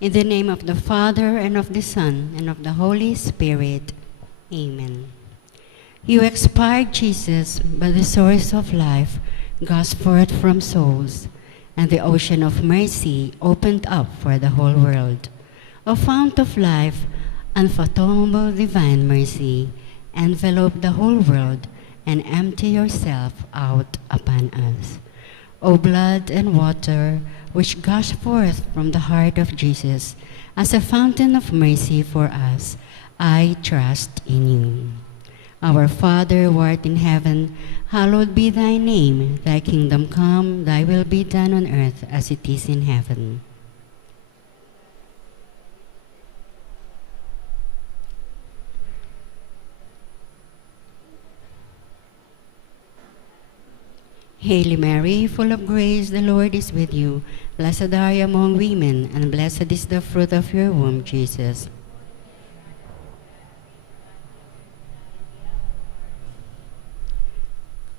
In the name of the Father, and of the Son, and of the Holy Spirit. Amen. You expired, Jesus, but the source of life gushed forth from souls, and the ocean of mercy opened up for the whole world. O fount of life, unfathomable divine mercy, envelope the whole world and empty yourself out upon us. O blood and water, which gush forth from the heart of Jesus as a fountain of mercy for us, I trust in you. Our Father, who art in heaven, hallowed be thy name. Thy kingdom come, thy will be done on earth as it is in heaven. Hail Mary, full of grace, the Lord is with you. Blessed are you among women, and blessed is the fruit of your womb, Jesus.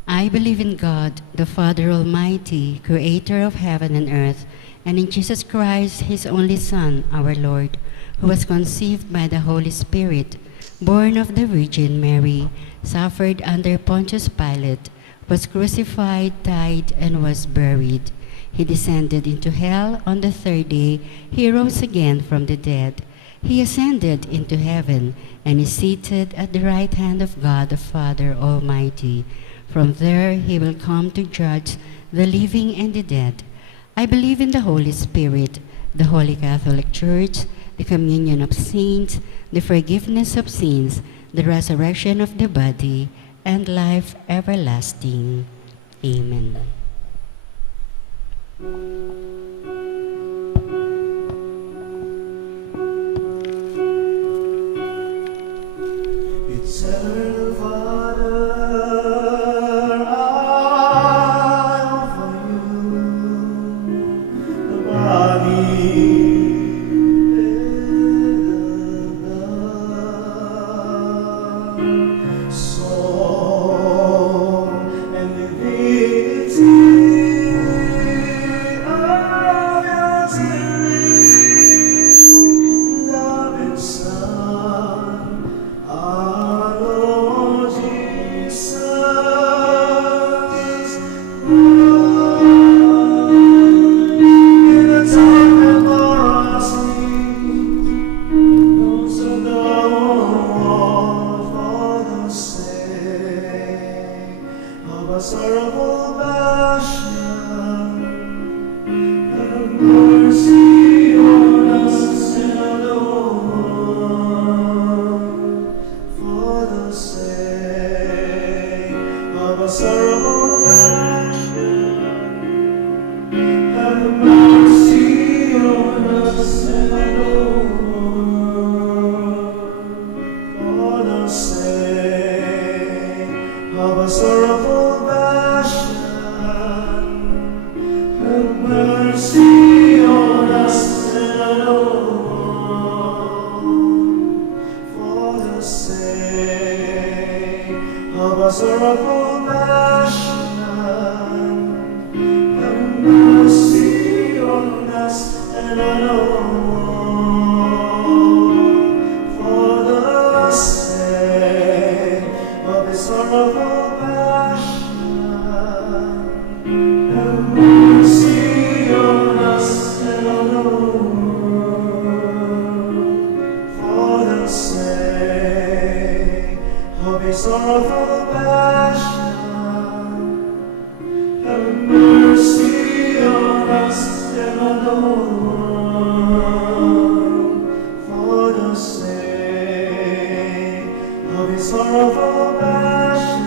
I believe in God, the Father Almighty, creator of heaven and earth, and in Jesus Christ, his only Son, our Lord, who was conceived by the Holy Spirit, born of the Virgin Mary, suffered under Pontius Pilate, was crucified, died, and was buried. He descended into hell. On the third day, he rose again from the dead. He ascended into heaven and is seated at the right hand of God the Father Almighty. From there he will come to judge the living and the dead. I believe in the Holy Spirit, the Holy Catholic Church, the communion of saints, the forgiveness of sins, the resurrection of the body, and life everlasting. Amen. Eternal Father, I offer you the body and the blood, soul and divinity of your Son, loving Son, our Lord Jesus. In the time and for us, those who know for the sake of a sorrowful passion, have mercy on us and on the world. For the sake of a sorrowful passion, have mercy on us and on the world. For the sake of a sorrowful passion, have mercy on us and on the world. For the sake of a sorrowful passion, have mercy on us and on the world. For the sake of a sorrowful passion, have mercy on us and on the world. For the sake of a sorrowful passion, have mercy on us and on the world. For the sake of a sorrowful passion,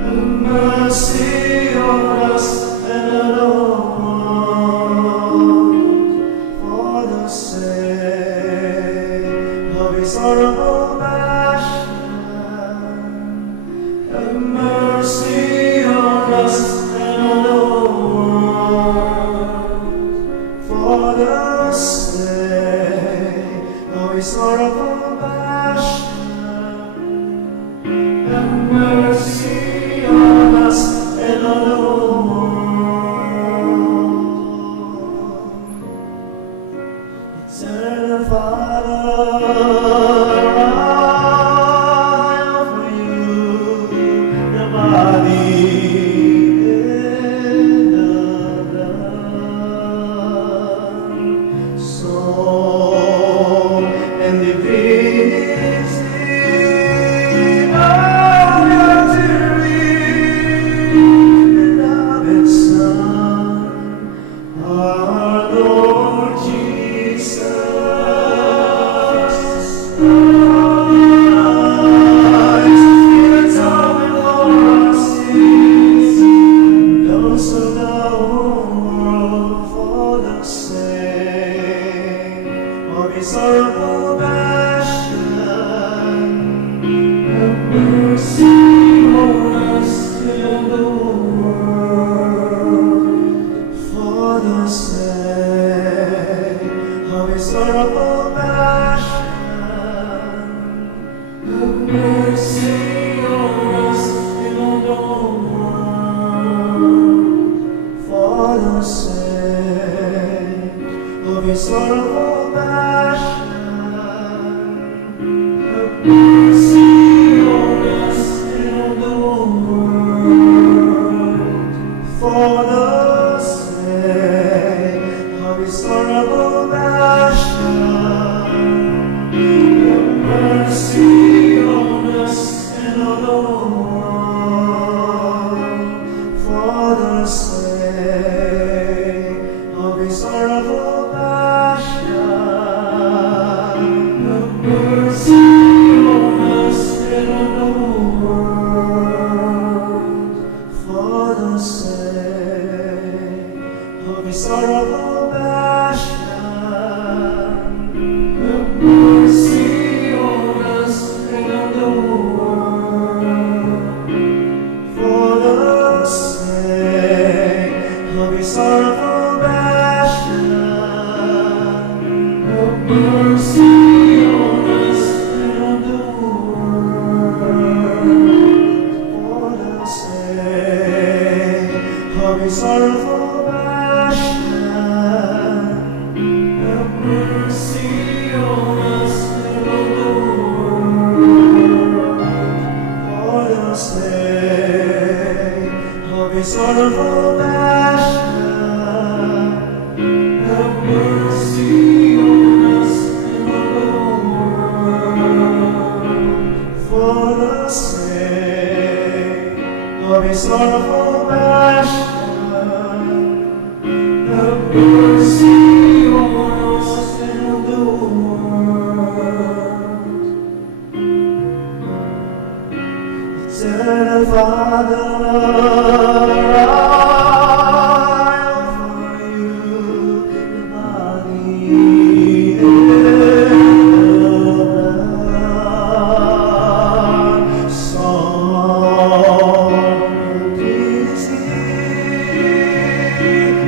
have mercy on us and on the world. For the sake of a sorrowful passion, have mercy on us and on the world. For the sake of a sorrowful passion, have mercy on us and on the world. world, for the sake of his sorrowful passion. Have mercy on us and on the world, for the sake of his sorrowful passion. Have mercy on us and on the world, for the sake of his sorrowful passion. Have mercy on us and on the world, for the sake of his sorrowful passion. Have mercy on us and on the world, for the sake of his sorrowful passion. Have mercy on us and on the world, for the sake of his sorrowful passion. Have mercy on us and on the world. Eternal Father, I offer you the body and the blood, song of pity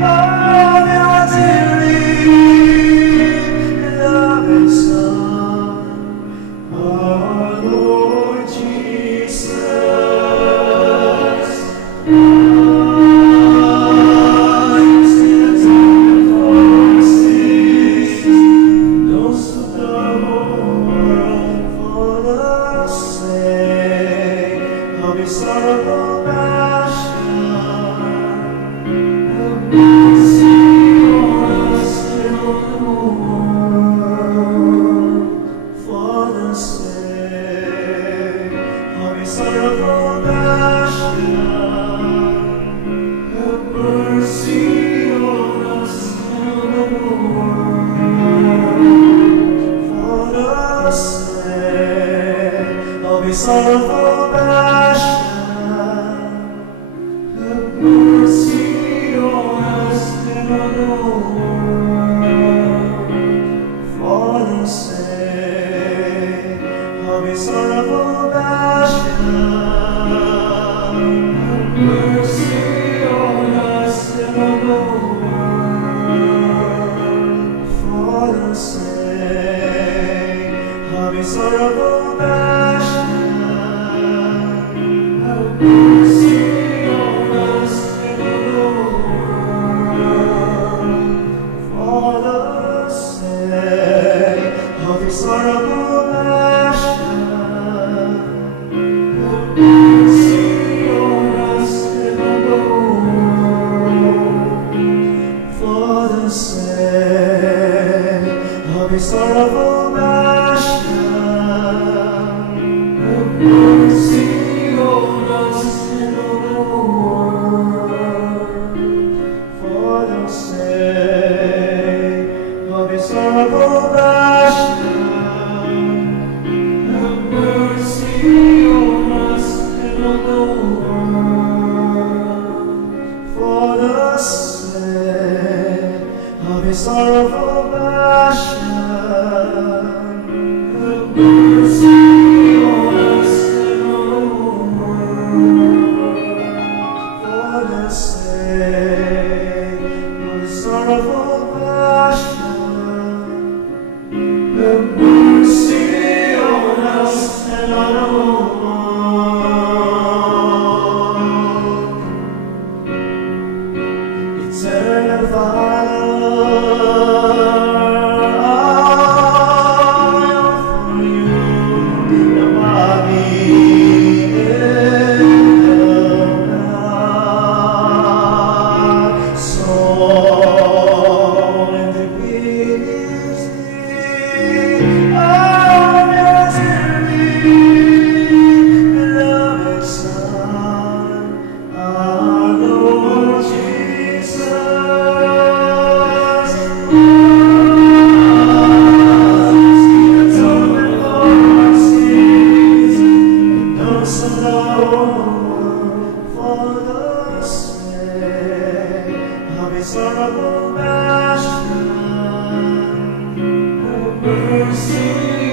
of your dearly beloved Son, our Lord Jesus. Sorrowful passion. Have mercy on us and on the world, for the sake of his sorrowful passion. Have mercy on us and on the world, for the sake of his sorrowful passion. Have mercy on us and on the world, for the sake of his sorrowful passion. Have mercy on us and on the world, for the sake of his sorrowful passion. Have mercy on us and on the world, for the sake of his sorrowful passion. Have mercy on us and on the world, for the sake of his sorrowful passion. Have mercy on us and on the world, for the sake of his sorrowful passion. Have mercy on us and on the world, for the sake of his sorrowful passion. Have mercy on us and on the world, for the sake of his sorrowful passion. Have mercy on us and on the world, for the sake of His sorrowful passion. Have mercy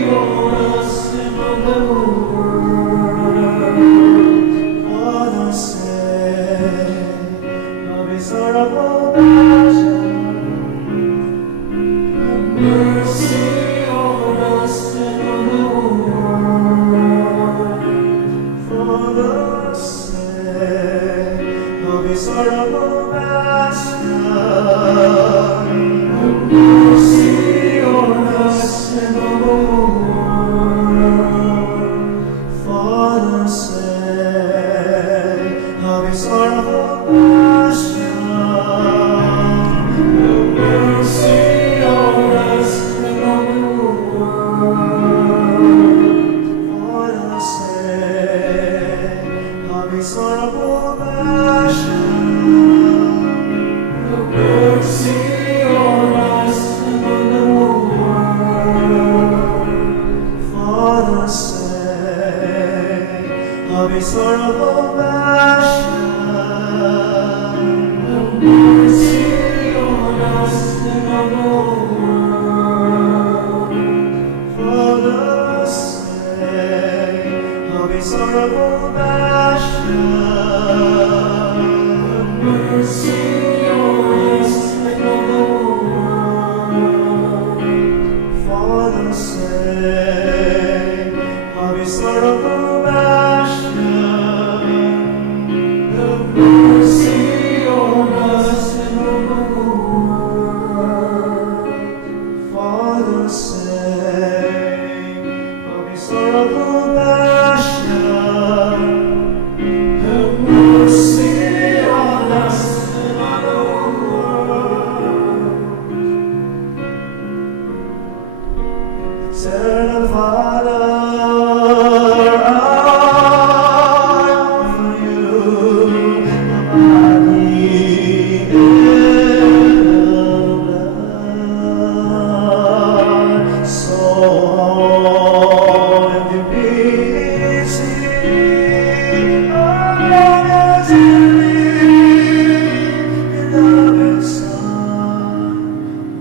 on us and on the world, for the sake of His sorrowful passion. Have mercy on us and on the world, for the sake of His sorrowful passion. Have mercy on us and on the world, for the sake of His sorrowful passion. Have mercy on us and on the world, for the sake of His sorrowful passion. Have mercy on us and on the world, for the sake of His sorrowful passion. Have mercy on us and on the world, for the sake of His sorrowful passion. Have mercy on us and on the world, for the sake of His sorrowful passion. Have mercy on us and on the world, for the sake of His sorrowful passion. Have mercy on us and on the world. Eternal Father, I offer you the body and the blood, soul and divinity of your dearly beloved Son,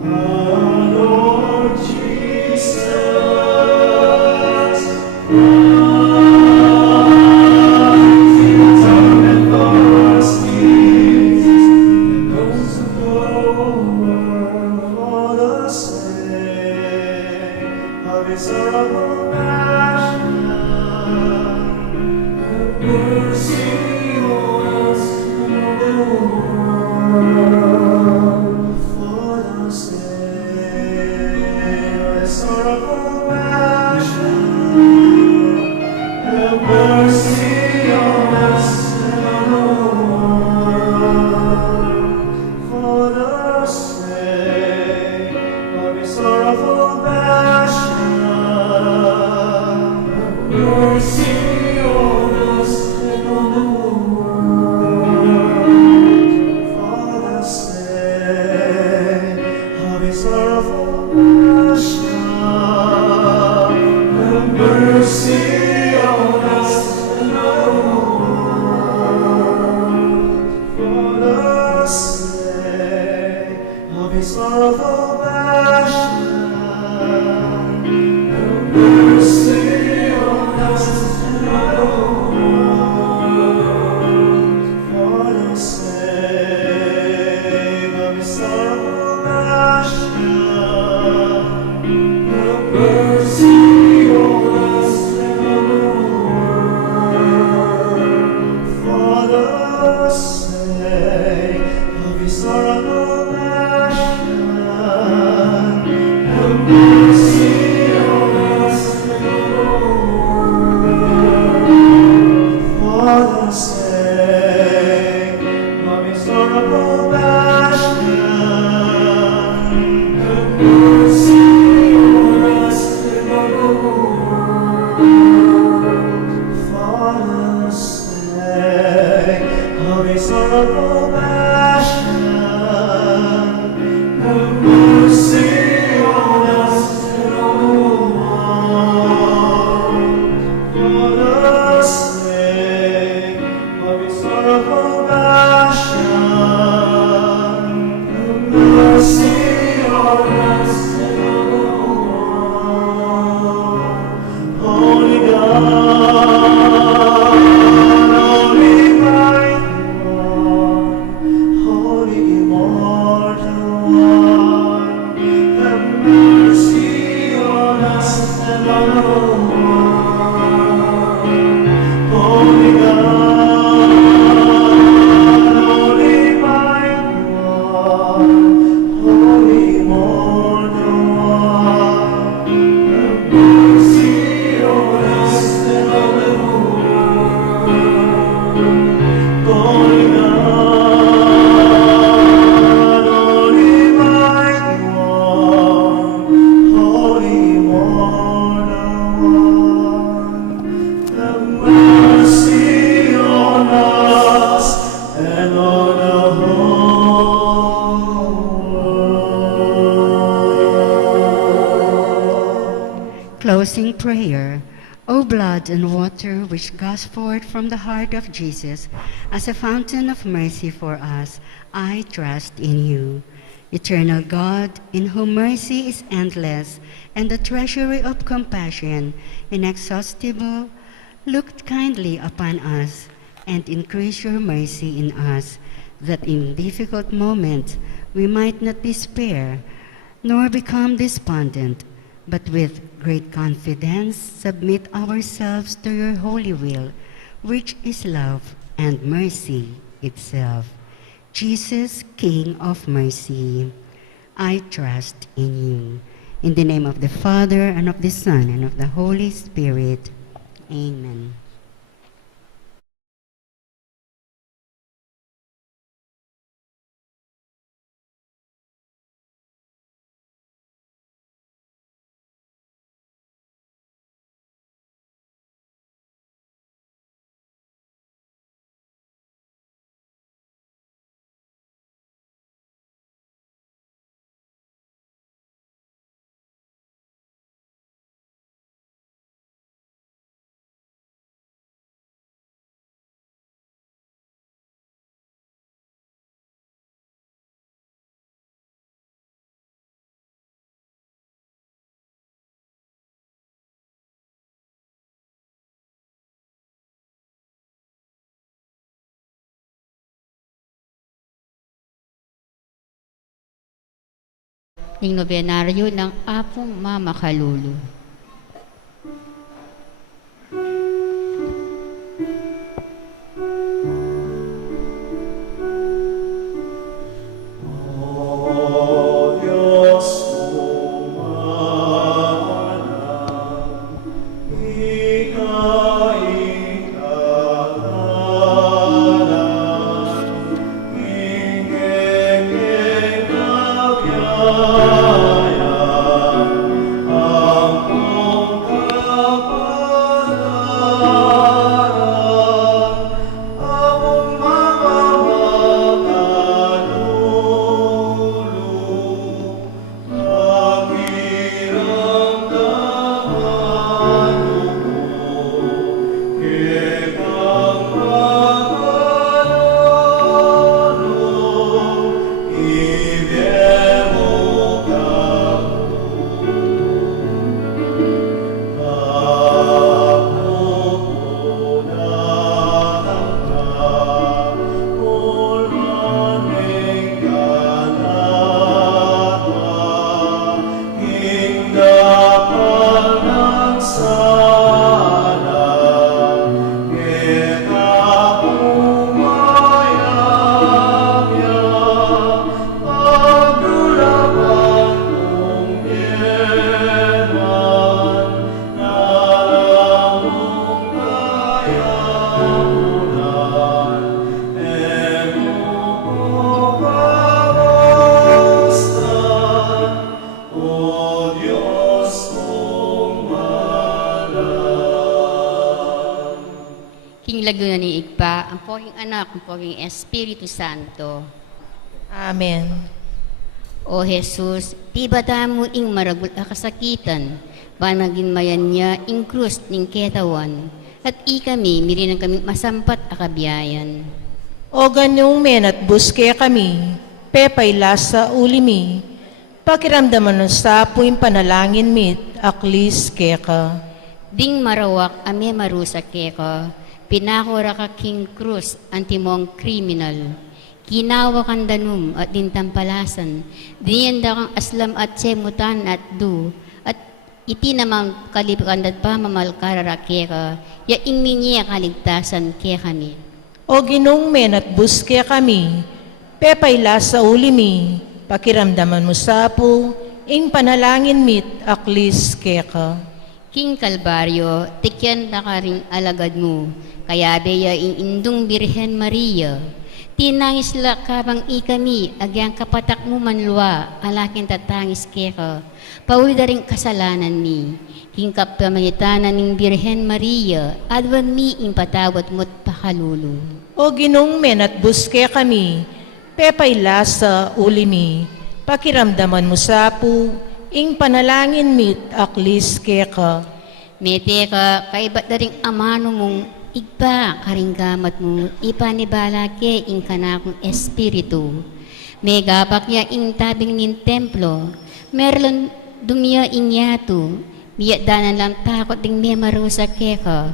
our Lord Jesus Christ. He atonement for our sins and those of the world, for the sake of His sorrowful passion. Have mercy on us and on the world, for the sake of His sorrowful passion. Have mercy on us and on the world, for the sake of His sorrowful passion. Have mercy on us and on the world, for the sake of His sorrowful passion. Have mercy on us and on the world, for the sake of His sorrowful passion. Have mercy on us and on the world, for the sake of His sorrowful passion. Have mercy on us and on the world, for the sake of His sorrowful passion. Have mercy on us and on the world, for the sake of His sorrowful passion. Have mercy on us and on the world, for the sake of His sorrowful passion. Have mercy on us and on the world, for the sake which goes forth from the heart of Jesus as a fountain of mercy for us, I trust in you. Eternal God, in whom mercy is endless and the treasury of compassion inexhaustible, look kindly upon us and increase your mercy in us, that in difficult moments we might not despair nor become despondent, but with great confidence submit ourselves to your holy will, which is love and mercy itself. Jesus, King of mercy, I trust in you. In the name of the Father, and of the Son, and of the Holy Spirit. Amen. Ning nobenaryo ng Apong Mama Kalulu. O Diyos umalang, ika-ikalalan, ingeng-eng kabiyayan, ang mong kapalaran, among mapamakalulu, pakiramdaman mo, kekang makalulu, ibiyemo O Diyos umalang. King Laguna ni Igpa, ang poging anak, ang poging Espiritu Santo. Amen. O Jesus, di ba damo ing maragul a kasakitan, banagin mayan niya ing krus ning ketawan, at ikami mirinang kami masampat akabiyayan. O ganyong men at buske kami, pepay lasa ulimi, pakiramdaman ng sapoy panalangin mit, aklis keka. Ding marawak ame marusa keka, pinakura ka king krus antimong kriminal. Kinawa kang danum at dintampalasan, dinianda kang aslam at semutan at du, at iti namang kalipakan at pamamalkarara keka, ya ingmingi kaligtasan ke kami. O ginong men at buske kami, pepay lasa ulimi, pakiramdaman mo sapo, ing panalangin mit, aklis keka. King Kalbaryo, tikyan na ka ring alagad mo, kaya beya ing indung Birhen Maria. Tinangis la kabang ikami, agyang kapatak mo manluwa, alakin tatangis keka. Pawida ring kasalanan mi, king kapamahitanan ning Birhen Maria, adwan mi ing patawat mo't pakalulu. O ginong men at buske kami, pepay lasa ulimi, pakiramdaman mo sapo, ing panalangin mit, aklis keka. Mete ka, kaibat na rin amano mong igba karing gamat mo, ipanibala ke ing kanakong espiritu. May gabak ya ing tabing nin templo, merlon dumiya ing yato, miya danan lang takot ding may marusa ke ka.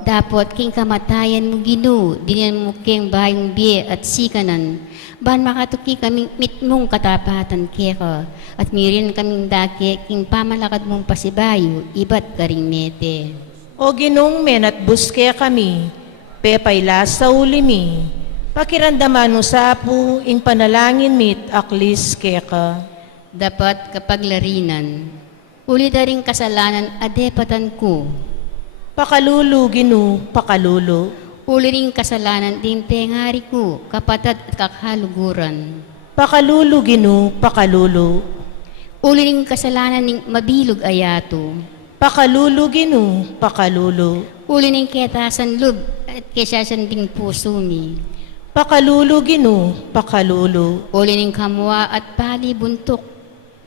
Dapot king kamatayan mo ginu, dinan mo king bayong biye at sikanan, ban makatuki kaming mitmong katapatan ke ka, at mirin kaming dake king pamalakad mong pasibayo, ibat karing mete. O Ginong men at buske kami, pepayla sa ulimi, pakirandaman mo sa apo ing panalangin mit aklis keka. Dapat kapag larinan, ulit na rin kasalanan adepatan ko, Pakalulu Ginu, pakalulu, uli rin kasalanan din tengari ko, kapatid at kakaluguran. pakalulu Ginu, pakalulu, Uli rin kasalanan ng mabilog ayato, pakalulu Ginu, pakalulu, uli rin ketasan lub at kesasan ding puso mi. pakalulu Ginu, pakalulu, Uli rin kamwa at pali buntok,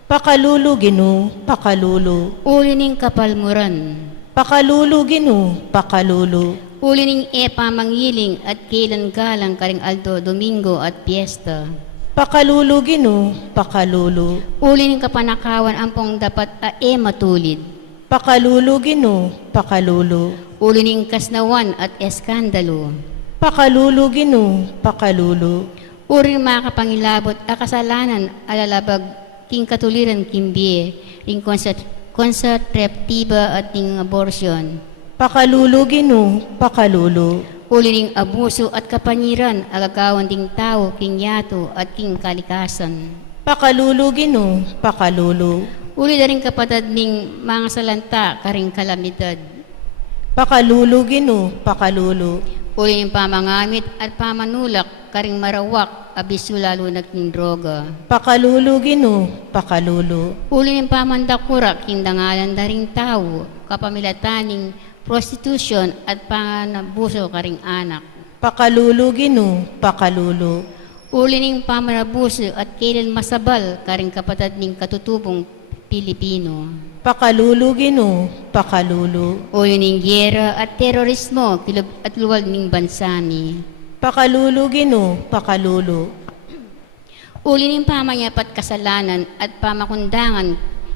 pakalulu Ginu, pakalulu, uli rin kapalmuran. pakalulu Ginu, pakalulu, Uli ring epamangiling at kailan galang karing Aldo Domingo at Piesta. pakalulu Ginu, pakalulu, Uli ring kapanakawan ampong dapat matulid. pakalulu Ginu, pakalulu, Uli ring kasnawan at eskandalo. pakalulu Ginu, pakalulu, Uri ring makapangilabot kasalanan alalabag king katuliran kimbiye ring kontraseptiba at ning abortion. pakalulu Ginu, pakalulu, Uli ring abuso at kapanyiran agagawan ding tao king yato at king kalikasan. pakalulu Ginu, pakalulu, Uli na rin kapatid ning mga salanta karing kalamidad. pakalulu Ginu, pakalulu, Uli ning pamangamit at pamanulak karing marawak abiso lalo naging droga. pakalulu Ginu, pakalulu, Uli ning pamandakura kindangalan na ring tao kapamilataning prostitution at panganabuso karing anak. pakalulu Ginu, pakalulu, Uli ning pamanabuso at kailan masabal karing kapatid ning katutubong Pilipino. pakalulu Ginu, pakalulu, Uli ning giyera at terorismo kilab at luwal ning bansani. pakalulu Ginu, pakalulu, Uli ning pamayapat kasalanan at pamakundangan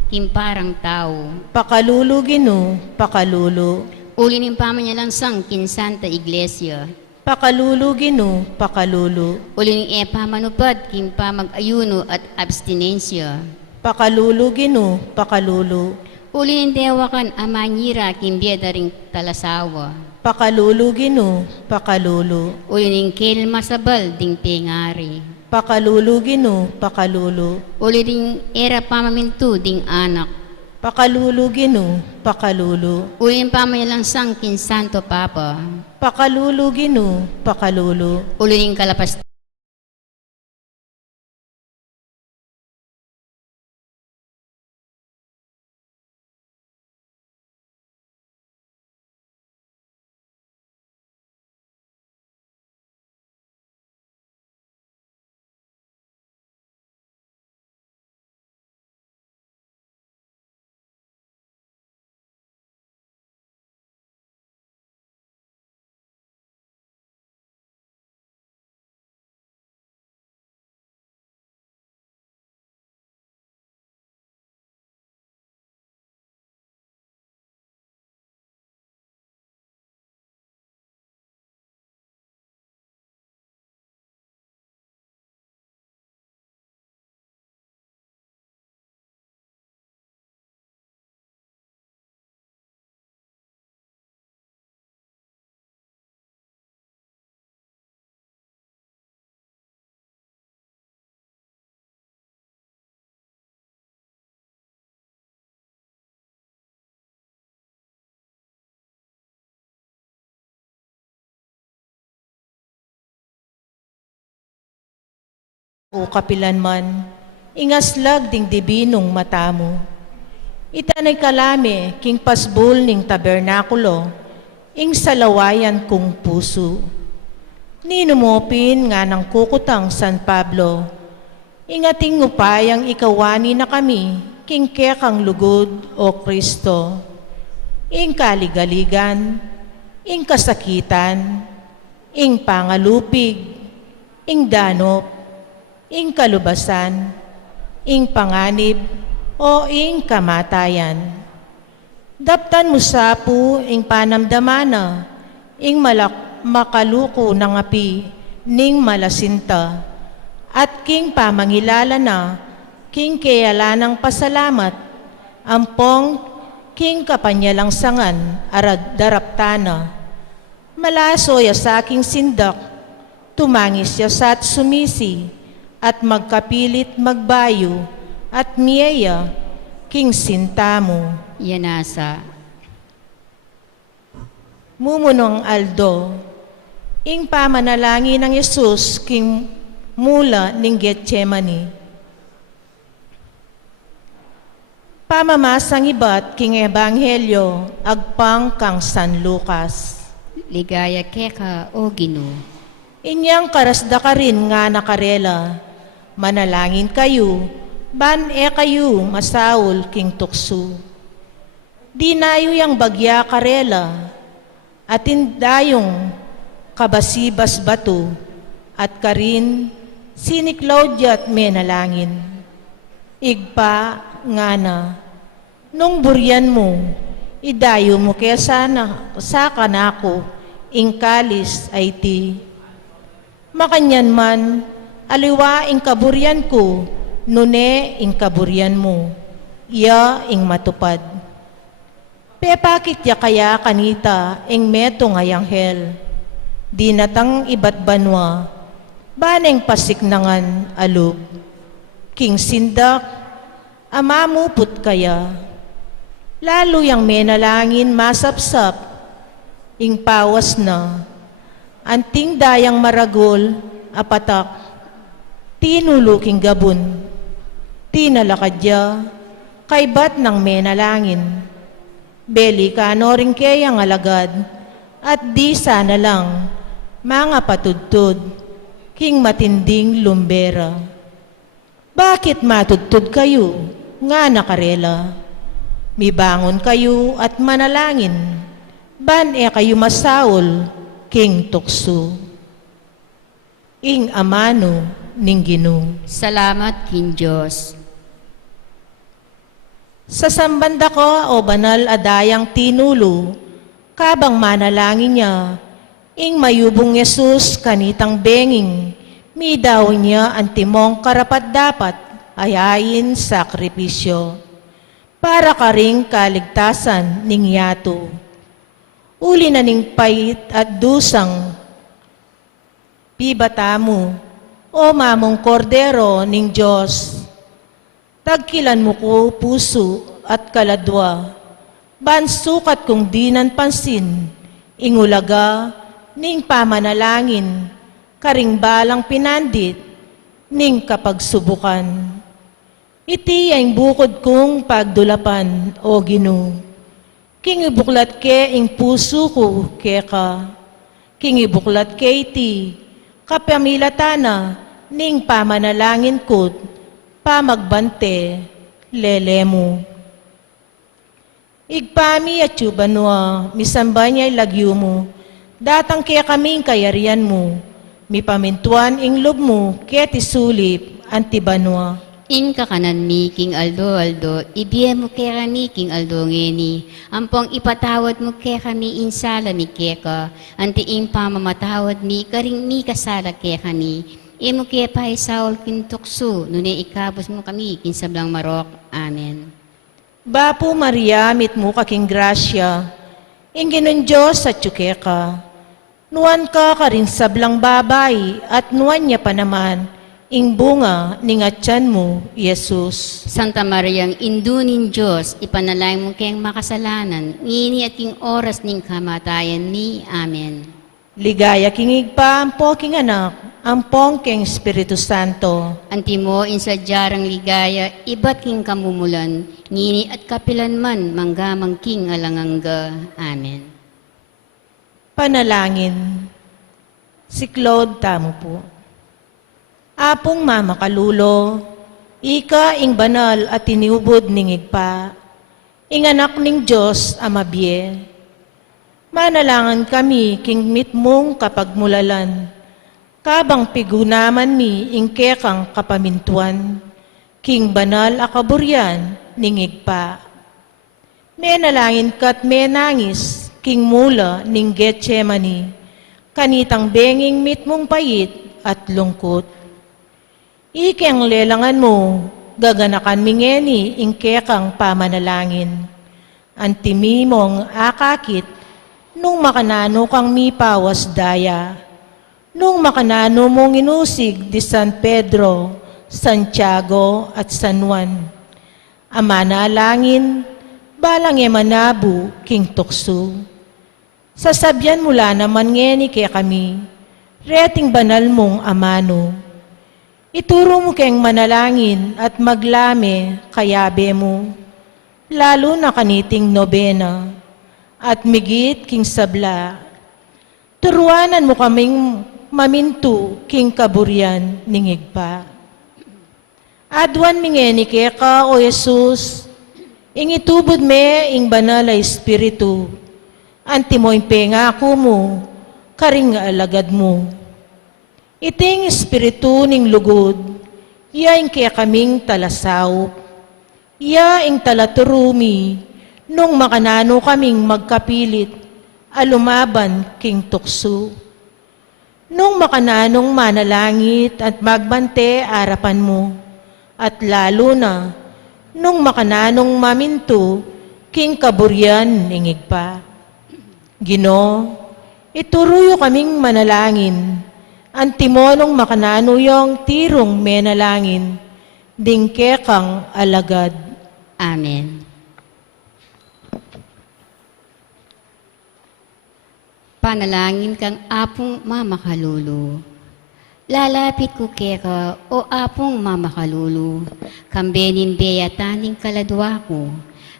kimparang tao. pakalulu Ginu, pakalulu, Uli ning pamanyalansang kin Santa Iglesia. pakalulu Ginu, pakalulu, Uli ning pamanupad kin pamag-ayuno at abstinensya. pakalulu Ginu, pakalulu, Uli ning dewakan amanyira kin biyada ring talasawa. pakalulu Ginu, pakalulu, Uli ning kel masabal ding tengari. pakalulu Ginu, pakalulu, Uli ring era pamamintu ding anak. pakalulu Ginu, pakalulu, Uli ning pamanyalansang kin Santo Papa. pakalulu Ginu, pakalulu, Uli ning kalapas o kapilan man, ingaslag ding dibinong matamu. Itanay kalame king pasbol ning tabernakulo, ing salawayan kong puso. Ninumopin nga ng kukutang San Pablo, ingating upayang ikawani na kami, king kekang lugod o Kristo. ing kaligaligan, ing kasakitan, ing pangalupig, ing danop, ing kalubasan, ing panganib, o ing kamatayan. Daptan mo sapu ing panamdamana, ing makaluko ng api, ning malasinta, at king pamangilala na, king kayalanang pasalamat, ampong king kapanyalang sangan, arad daraptana. Malaso ya sa aking sindak, tumangis ya sa't sumisi, at magkapilit magbayo, at miyaya, king sinta mo. Yanasa. Mumunong Aldo, ing pamanalangin ng Yesus, king mula ning Getsemani. Pamamasang ibat king Ebanghelyo, agpang kang San Lucas. Ligaya keka o Ginoo. Inyang karasda ka rin nga nakarela, manalangin kayo, ban kayo masaul king tukso. Di nayo yang bagya karela, atin dayong kabasibas bato, at karin sini Claudia at menalangin. Igpa nga na, nung buryan mo, idayo mo kaya sana sa kanako, ing kalis ay ti. Makanyan man, aliwa ing kaburyan ko, nune ing kaburyan mo, iya ing matupad. Pepakit ya kaya kanita, ing meto ngayang hel, di natang ibat banwa, baneng pasiknangan alub, king sindak, amamuput kaya, lalo yang menalangin masapsap, ing pawas na, anting dayang maragol, apatak, tinuluking gabon, tinalakadya, kaybat ng menalangin, beli ka ring kayang alagad, at di sana lang, mga patudtud, king matinding lumbera. Bakit matudtud kayo, nga nakarela? Mibangon kayo at manalangin, ban kayo masaul, king tukso. Ing amano ning Ginoo. Salamat king Diyos. Sa sambanda ko o banal adayang tinulo, kabang manalangin niya, ing mayubong Yesus kanitang benging, midaw niya ang timong karapat-dapat ayayin sakripisyo, para karing kaligtasan ning yato. Uli na ning pait at dusang pibata mo, o mamong kordero ning Diyos. Tagkilan mo ko puso at kaladwa, bansukat kung dinan pansin, ingulaga ning pamanalangin, karing balang pinandit, ning kapagsubukan. Iti ang bukod kong pagdulapan, o Ginoo. King ibuklat ke ing puso ko, keka. King ibuklat ke iti, kapamilatana, ning pamanalangin ko, pamagbante, lelemo. Igpami at yubanwa, misamba niya ilagyo mo, datang kaya kaming kayarian mo, mipamintuan ing lob mo, kaya tisulip, antibanwa. In kakanan mi king Aldo, ibiye mo kaya kami king Aldo ngeni, ampong ipatawad mo kaya kami insala mi keka, anti ing pamamatawad mi, karing mi kasala kaya kami, imo kaya pa Saul king tukso, nune ikabos mo kami king sablang marok. Amen. Bapo Maria, mit mo kaking grasya, ingginon Diyos at yukeka. Nuan ka rin sablang babay, at nuan niya pa naman, ing bunga ning atyan mo, Yesus. Santa Mariang indunin Diyos, ipanalangin mo kayang makasalanan, ngini at king oras ning kamatayan ni. Amen. Ligaya kingig pa, ampo king anak, ampong king Espiritu Santo. Antimo insadyarang ligaya, iba't king kamumulan, ngini at kapilan man, manggamang king alangangga. Amen. Panalangin. Si Claude, tamo po. Apong Mama Kalulo, ika ing banal at tiniubod ning igpa, Inganak ning Diyos amabye. Manalangan kami king mitmong kapagmulalan, kabang pigunaman mi ingkekang kapamintuan, king banal akaburyan ningigpa. Menalangin kat menangis king mula ning Getsemani, kanitang benging mitmong payit at lungkot. Ikeng lelangan mo, gaganakan mingeni ingkekang pamanalangin. Antimi mong akakit, nung makanano kang mipawas daya. Nung makanano mong inusig di San Pedro, Santiago at San Juan. Ama na langin, balang emanabu king tukso. Sasabyan mula naman ngeni kaya kami, reting banal mong amano. Ituro mo keng manalangin at maglame kayabe mo, lalo na kaniting nobena, at migit king sabla. Turuanan mo kaming mamintu king kaburyan ningigpa. Adwan mingeni keka o Jesus, ingitubod me ing banal a espiritu, antimoy pengako mo, karing alagad mo. Iting espiritu ning lugod, iya ing kaya kaming talasaw, iya ing talaturumi, nung makanano kaming magkapilit, alumaban king tukso. Nung makananong manalangit at magbante arapan mo, at lalo na, nung makananong maminto, king kaburyan ningigpa. Ginoo, ituruyo kaming manalangin, antimonong makanano yung tirong menalangin, dingkekang alagad. Amen. Panalangin kang apong mamakalulu. Lalapit ko keka o apong mamakalulu, kambenin beyataning kaladwa ko,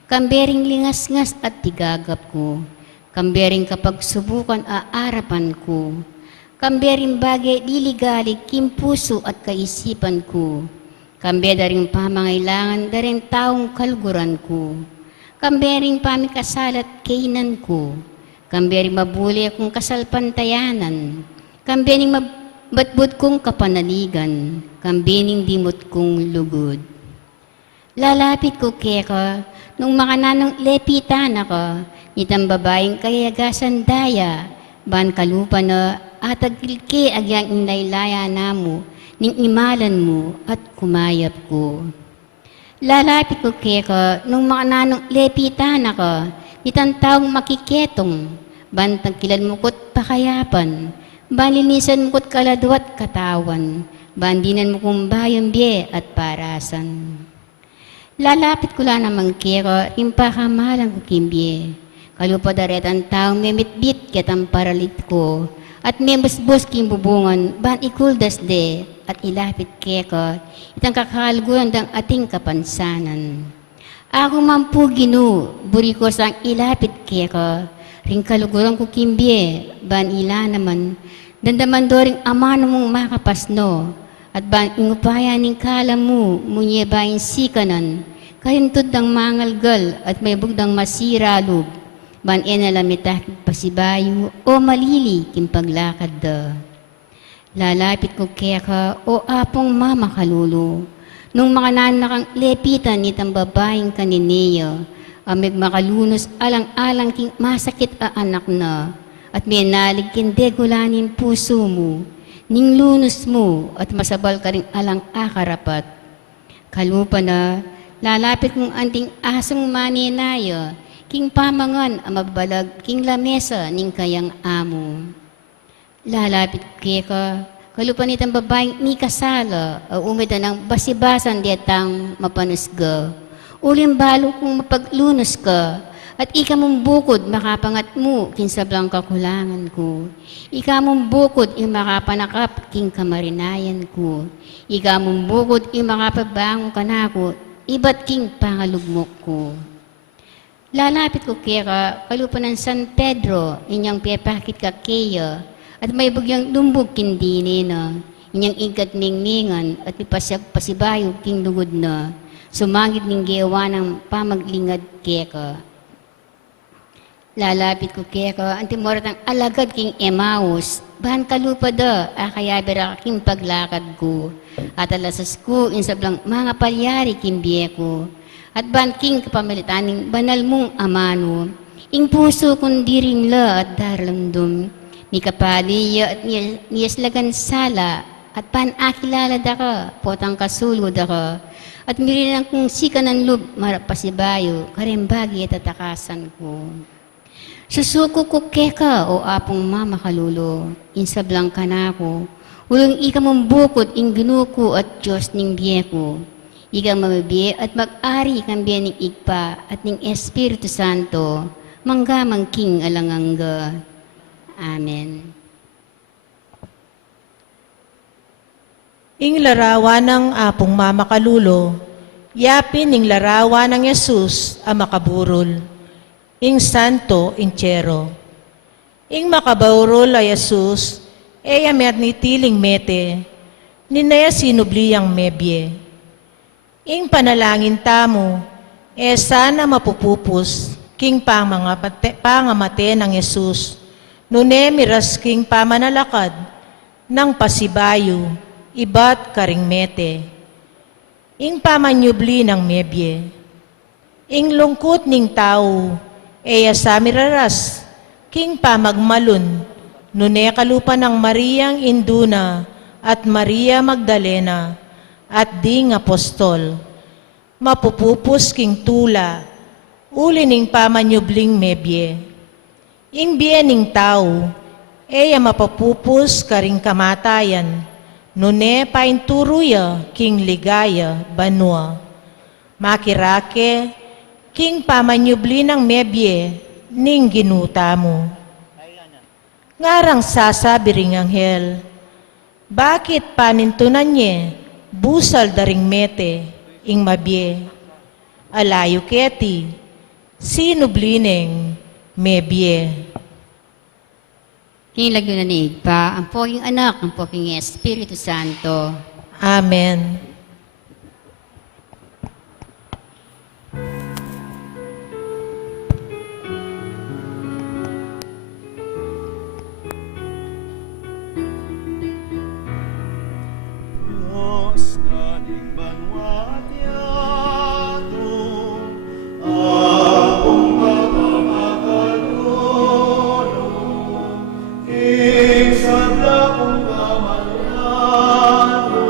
kambering lingas-ngas at tigagap ko, kambering kapag subukan aarapan ko, kambering bagay liligalig kim puso at kaisipan ko, kambe daring pamangailangan daring taong kalguran ko, kambering pamikasalat kainan ko, kambering mabuli akong kasalpantayanan, kambering batbut kong kapanaligan, kambening dimot kong lugod. Lalapit ko keka, nung makananong lepitan ako, itang babaeng kayagasan daya, ban kalupa na atagilki agyang inaylaya namo, ning imalan mo at kumayap ko. Lalapit ko keka, nung makananong lepitan ako, itang taong makiketong, ban tagkilan mo ko't pakayapan, ban linisan mo ko't kaladwat katawan, ban dinan mo kong bayang biye at parasan. Lalapit ko lang namang keka, impakamalang ko kimbiye, kalupa daret ang taong memitbit kitang paralit ko, at membusbus king bubungan, ban ikuldas de, at ilapit keka, itang kakalguran dang ating kapansanan. Ako man po Ginoo, buri ko sang ilapit keka, ring kaluguran ko kimbie, ban ila naman, dandaman doring amano mong makapasno, at ban ingupaya ning kala mo, munye bayin sikanan, kayuntod ng mangalgal, at may bugdang masiralog, ban enalamitak pasibayo, o malili kimpaglakad da. Lalapit ko keka, o apong mamakalulu, nung mga nanakang lepitan nitang babaeng kanineyo, amig makalunos alang-alang king masakit a anak na, at may nalig kindegulanin puso mo, ning lunos mo, at masabal ka ring alang akarapat. Kalupa na, lalapit mong anting asong maninayo, king pamangan amabalag, king lamesa ning kayang amo. Lalapit keka, kalupan itang babaeng ni kasala, umita ng basibasan diatang mapanusga. Ulim balo kung mapaglunos ka, at ika mong bukod makapangat mo kinsablang kakulangan ko. Ika mong bukod makapanakap king kamarinayan ko. Ika mong bukod makapagbangon ka na ko, iba't king pangalugmok ko. Lalapit ko kaya kalupan ng San Pedro, inyang pepakit ka kaya, at may bugyang lumbog kindini na, inyang igat ningningan at ipasyak pasibayo king lugod na, Sumangit ning gawa ng pamaglingad keka. Lalapit ko keka, antimorat ang alagad king Emmaus. Bahan kalupa da, kaya bera king paglakad ko. At alasas ko, insablang mga palyari king biye ko. At bahan king kapamilitaning banal mong amano. Ing puso kundi rin la at darlamdom. Ni kapaliya at niyaslagan sala. At pan akilala da ka, potang kasulod da ka. At mirilang kong sika ng lub, marapasibayo, karembagi at atakasan ko. Susuko ko keka o apong mama kalulo, insablang ka na ako. Ulong ika mong bukod, ing ginuko at Diyos ning biyeko. Ika mamabiye at mag-ari kang biya ning igpa at ning Espiritu Santo, manggamang king alangangga. Amen. Ing larawan ng apong mama kalulo, yapin ing larawan ng Yesus ang makaburol. Ing santo inchero. Ing makaburol a Yesus, met ni tiling mete, ninaya sinubliyang mebye. Ing panalangin tamo, sana mapupupos, king pangamate ng Yesus, nune miras king pamanalakad, ng pasibayo, ibat karing mete. Ing pamanyubli ng mebye. Ing lungkot ning tao, sa miraras, king pamagmalun, nune kalupa ng Mariang Induna at Maria Magdalena at ding apostol. Mapupupos king tula, uli ning pamanyubling mebye. Ing biening tao, mapupupos karing kamatayan, nune painturuya king ligaya banua. Makirake, king pamanyubli ng mebye, ning ginuta mo. Ngarang sasabi ring anghel, bakit panintunan niya, busal daring mete, ing mabye. Alayo keti, sinublineng mebye. King lagyo na ni igpa, ang poking anak, ang poking Espiritu Santo. Amen. Diyos na ning banwatyato, akong makamakalolo, ing sadla kong kamalano,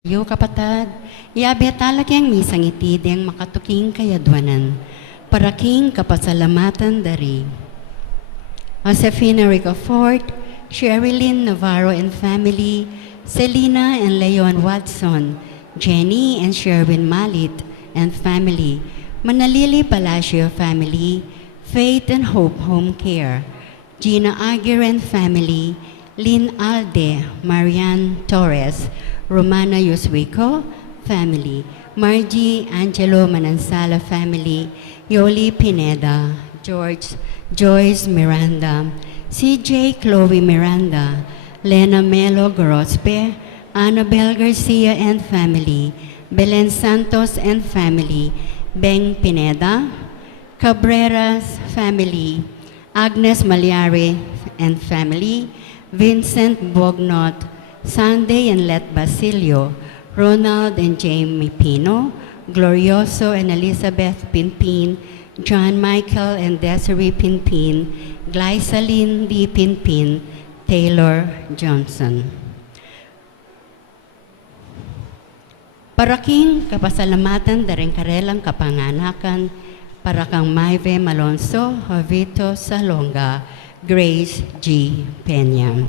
Yo kapatad, iabi talagang misang itideng makatuking kayadwanan, paraking kapasalamatan dari. Josefina Ricafort, Sherilyn Navarro and family, Selena and Leon Watson, Jenny and Sherwin Malit and family, Manalili Palacio family, Faith and Hope Home Care, Gina Aguirre and family, Lynn Alde, Marianne Torres, Romana Yoswico family, Margie Angelo Manansala family, Yoli Pineda, Joyce Miranda, CJ Chloe Miranda, Lena Melo Grospe, Annabel Garcia and family, Belen Santos and family, Beng Pineda, Cabreras family, Agnes Malyari and family, Vincent Bognot, Sunday and Let Basilio, Ronald and Jamie Pino, Glorioso and Elizabeth Pinpin, John Michael and Desiree Pinpin, Glyceline D. Pinpin, Taylor Johnson. Paraking kapasalamatan daring karelang kapanganakan para kang Maive Malonzo, Jovito Salonga, Grace G. Peña.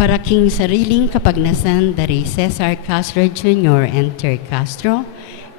Paraking sariling kapagnasan dari Cesar Castro Jr. and Ter Castro,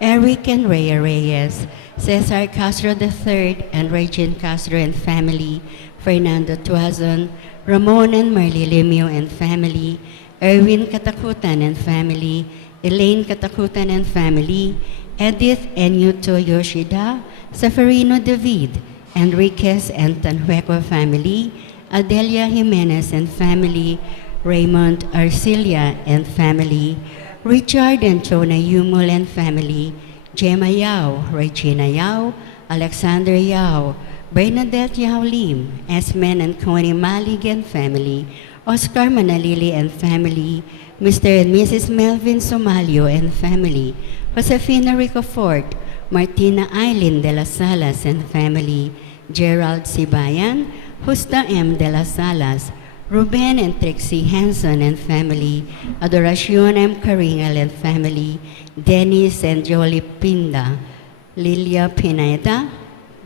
Eric and Rhea Reyes, Cesar Castro III and Regine Castro and family, Fernando Tuazon, Ramon and Marley Limio and family, Erwin Katakutan and family, Elaine Katakutan and family, Edith and Yuto Yoshida, Seferino David, Enriquez and Tanhueco family, Adelia Jimenez and family, Raymond Arcilia and family, Richard and Chona Yumul and family, Gemma Yao, Regina Yao, Alexander Yao, Bernadette Yao Lim, Esmen and Connie Malig and family, Oscar Manalili and family, Mr. and Mrs. Melvin Somalio and family, Josefina Ricafort, Martina Eileen de las Salas and family, Gerald Sibayan, Justa M. de las Salas, Ruben and Trixie Hanson and family, Adoracion M. Caringal and family, Dennis and Jolie Pinda, Lilia Pineda,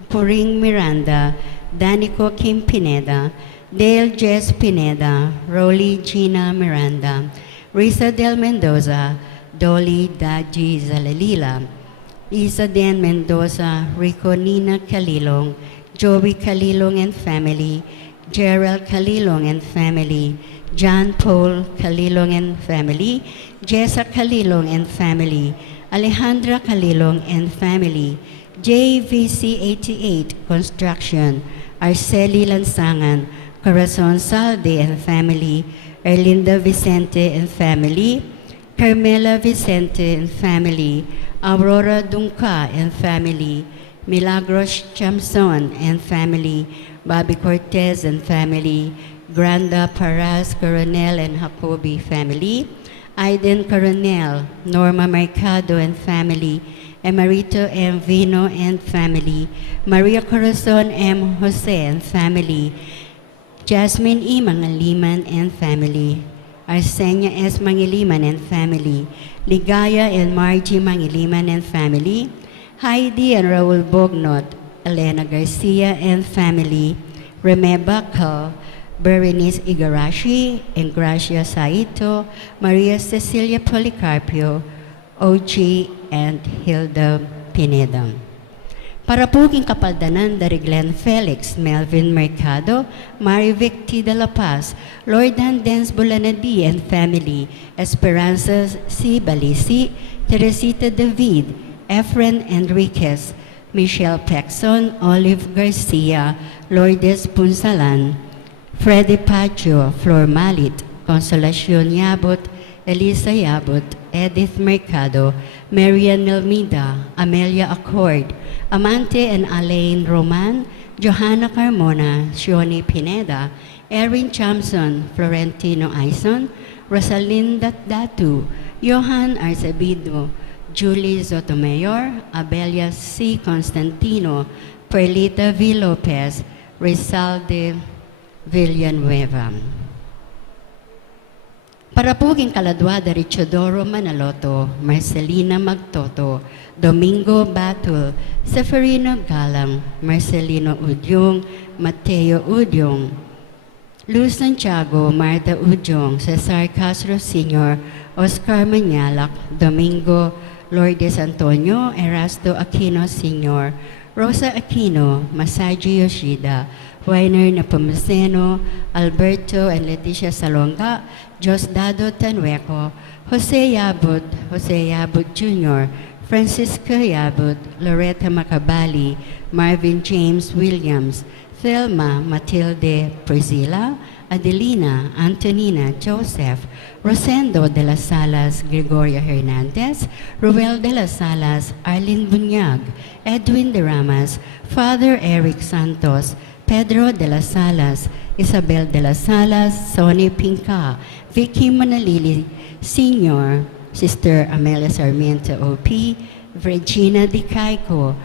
Puring Miranda, Danico Kim Pineda, Dale Jess Pineda, Rolly Gina Miranda, Risa Del Mendoza, Dolly Daji Zalalila, Isa Den Mendoza, Rico Nina Kalilong, Joey Kalilong and family, Gerald Kalilong and family, John Paul Kalilong and family, Jessa Kalilong and family, Alejandra Kalilong and family, JVC 88 Construction, Arceli Lansangan, Corazon Salde and family, Erlinda Vicente and family, Carmela Vicente and family, Aurora Dunca and family, Milagros Chamson and family, Bobby Cortez and family, Granda Paras Coronel and Jacobi family, Aiden Coronel, Norma Mercado and family, Emerito M. Vino and family, Maria Corazon M. Jose and family, Jasmine E. Mangiliman and family, Arsenia S. Mangiliman and family, Ligaya and Margie Mangiliman and family, Heidi and Raul Bognot, Elena Garcia and family, Reme Bacal, Berenice Igarashi, and Gracia Saito, Maria Cecilia Policarpio, OG, and Hilda Pineda. Para po king kapaldanan dari Glenn Felix, Melvin Mercado, Marivic T. De La Paz, Lordan Dens Bulanadi and family, Esperanza C. Balisi, Teresita David, Efren Enriquez, Michelle Pexon, Olive Garcia, Lourdes Punsalan, Freddy Pacho, Flor Malit, Consolacion Yabot, Elisa Yabot, Edith Mercado, Marian Nelmida, Amelia Accord, Amante and Alain Roman, Johanna Carmona, Shioni Pineda, Erin Chamson, Florentino Aison, Rosalinda Datu, Johan Arcebido, Julie Sotomayor, Abelia C. Constantino, Perlita V. Lopez, Rizalde Villanueva. Parapuging Kaladwada Richodoro Manaloto, Marcelina Magtoto, Domingo Batul, Seferino Galang, Marcelino Udyong, Mateo Udyong, Luz Santiago, Marta Udyong, Cesar Castro Sr., Oscar Manyalak, Domingo, Lourdes Antonio, Erasto Aquino Sr., Rosa Aquino, Masaji Yoshida, Weiner Nepomuceno, Alberto and Leticia Salonga, Diosdado Tanweco, Jose Yabut Jr., Francisco Yabut, Loretta Macabali, Marvin James Williams, Thelma Matilde Priscilla, Adelina Antonina Joseph, Rosendo de las Salas Gregoria Hernandez, Ruel de las Salas Arlene Bunyag, Edwin de Ramas, Father Eric Santos, Pedro de las Salas, Isabel de las Salas, Sonny Pinca, Vicky Manalili Sr., Sister Amelia Sarmiento O.P., Virginia Di Caico,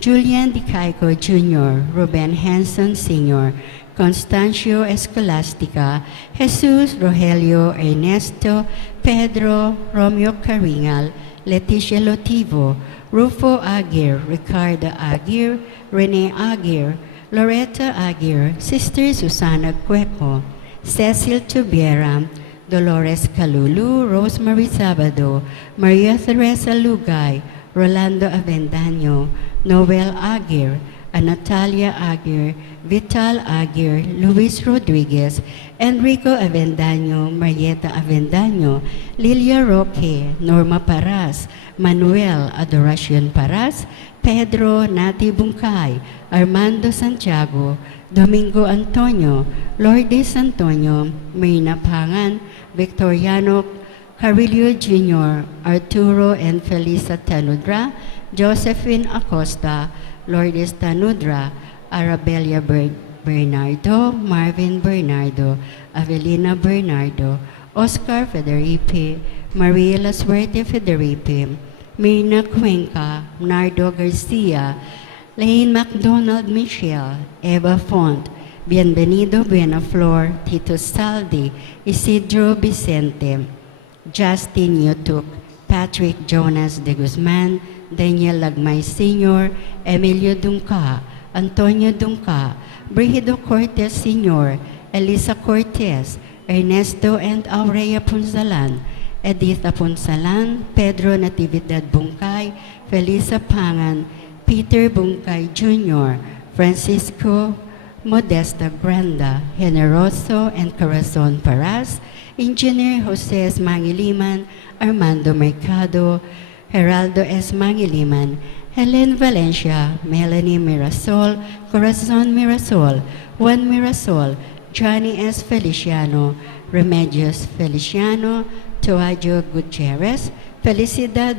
Julian Di Caico Jr., Ruben Hanson Sr., Constancio Escolastica, Jesus Rogelio Ernesto, Pedro Romeo Caringal, Leticia Lotivo, Rufo Aguirre, Ricardo Aguirre, Rene Aguirre, Loretta Aguirre, Sister Susana Cueco, Cecil Tubiera, Dolores Calulu, Rosemary Sabado, Maria Teresa Lugay, Rolando Avendaño, Noel Aguirre, Natalia Aguirre, Vital Aguirre, Luis Rodriguez, Enrico Avendaño, Marieta Avendaño, Lilia Roque, Norma Paras, Manuel Adoracion Paras, Pedro Nati Bungkay, Armando Santiago, Domingo Antonio, Lourdes Antonio, Marina Pangan, Victoriano Carillo Jr., Arturo and Felisa Tanudra, Josephine Acosta, Lourdes Tanudra, Arabella Bernardo, Marvin Bernardo, Avelina Bernardo, Oscar Federipe, Maria La Suerte Federipe, Mirna Cuenca, Nardo Garcia, Lane MacDonald Michelle, Eva Font, Bienvenido Buenaflor, Tito Saldi, Isidro Vicente, Justin Yutuk, Patrick Jonas de Guzman, Daniel Lagmay Sr., Emilio Dungca, Antonio Dungca, Brigido Cortez Sr., Elisa Cortez, Ernesto and Aurea Punsalan, Edith Apunsalan, Pedro Natividad Bungkay, Felisa Pangan, Peter Bungkay Jr., Francisco Modesta Granda, Generoso and Corazon Paras, Engineer Jose S. Mangiliman, Armando Mercado, Geraldo S. Mangiliman, Helen Valencia, Melanie Mirasol, Corazon Mirasol, Juan Mirasol, Johnny S. Feliciano, Remedios Feliciano, Toajo Gutierrez, Felicidad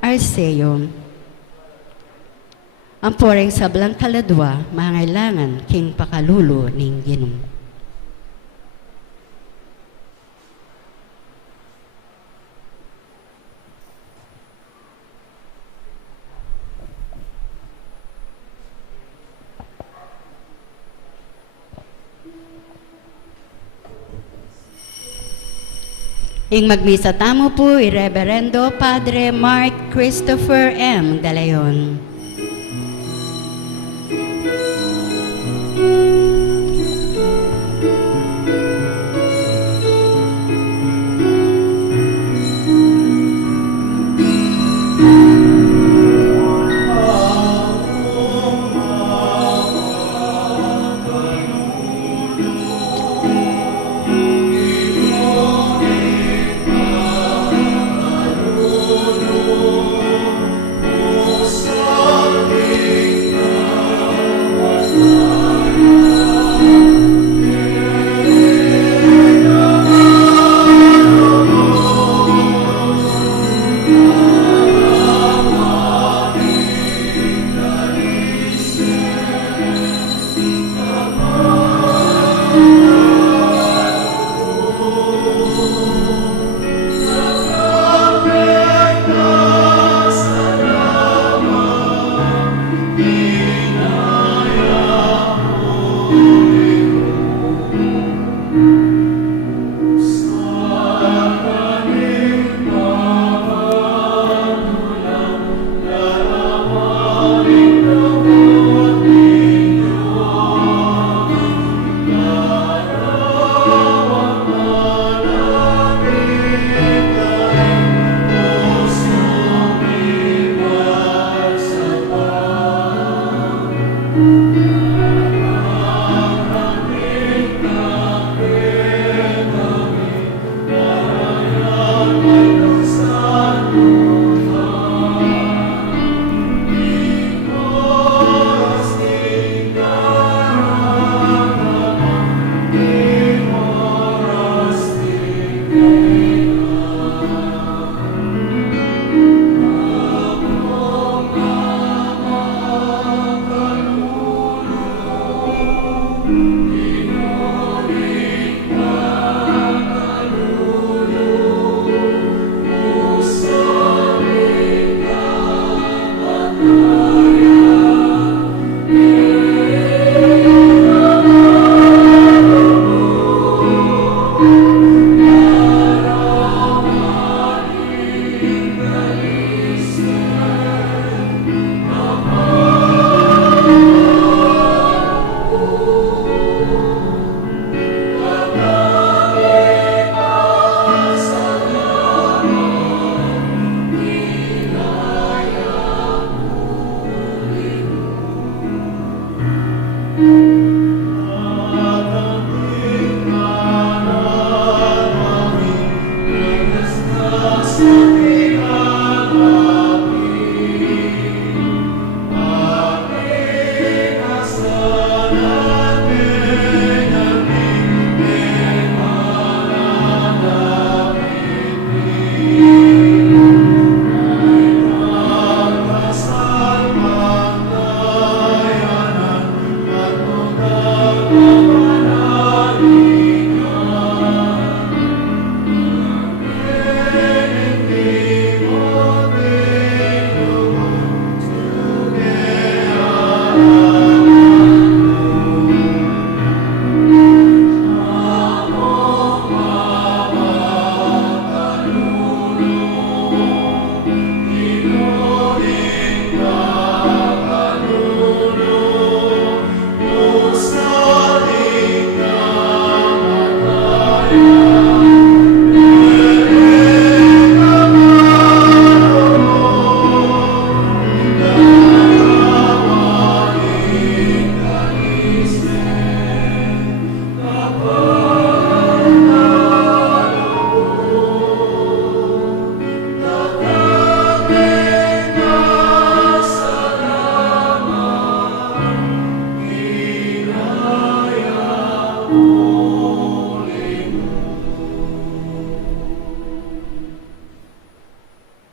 Arceo. Ang poreng sablang kaladwa, mangailangan king pakalulo ning Ginoo. Ing magmisa tamo po, Reverendo Padre Mark Christopher M. De Leon. Sa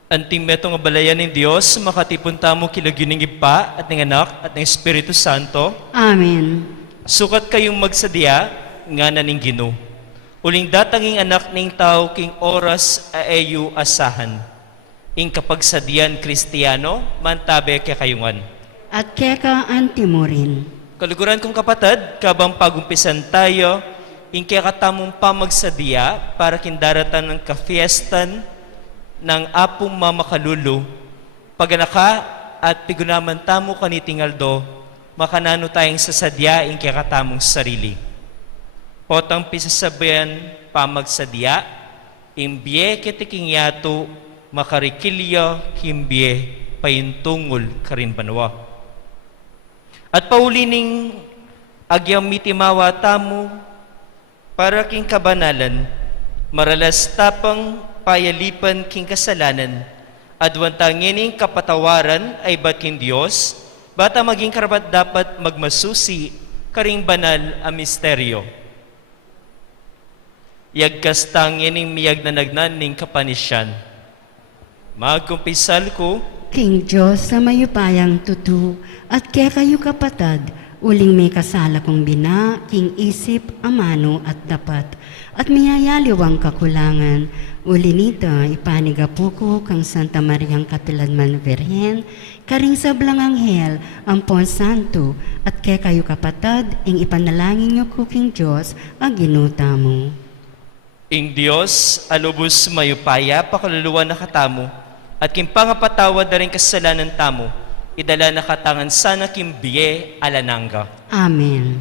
Anting metong nga balayan ng Diyos, makatipon tamo kilagyo ng Ipa at ng Anak at ng Espiritu Santo. Amen. Sukat kayong magsadya, nga na ning Ginoo. Uling datanging anak ning tao king oras aeyu asahan. Ing kapagsadyan Kristiyano, mantabe kaya kayungan. At keka antimorin. Kaluguran kong kapatid, kabang pagumpisan tayo, ing kaya katamong pamagsadya para kindaratan ng kafiestan ng apong mamakalulu, paganaka at pigunaman tamo kanitingaldo, makanano tayong sasadya ing kaya katamong sarili. Potang pisasabayan pamagsadya, imbye kitiking yato, makarikilya kimbye payintungol karin banwa. At paulining agyang mitimawa tamo para king kabanalan, maralas tapang payalipan king kasalanan, adwantangining kapatawaran ay ba't king Diyos, bata maging karapat dapat magmasusi karing banal a misteryo. Yagkastangining miyag na nagnan ning kapanisyan. Magkumpisal ko, King Diyos sa mayupayang tutu, at kaya kayo kapatad, uling may kasala kong bina, king isip, amano at dapat, at miyayaliwang kakulangan, uli nito ipanigapuko kang Santa Mariang Katiladman Virhen, karing sablang anghel, ampon santo, at kaya kayo kapatad, ing ipanalangin niyo ko king Diyos, ang ginuta mo. ing Diyos, alubos mayupaya, pakaluluwa na katamo, at kimpangapatawad na rin kasalanan tamo, idala na katangan sana kimbiye alananga. Amen.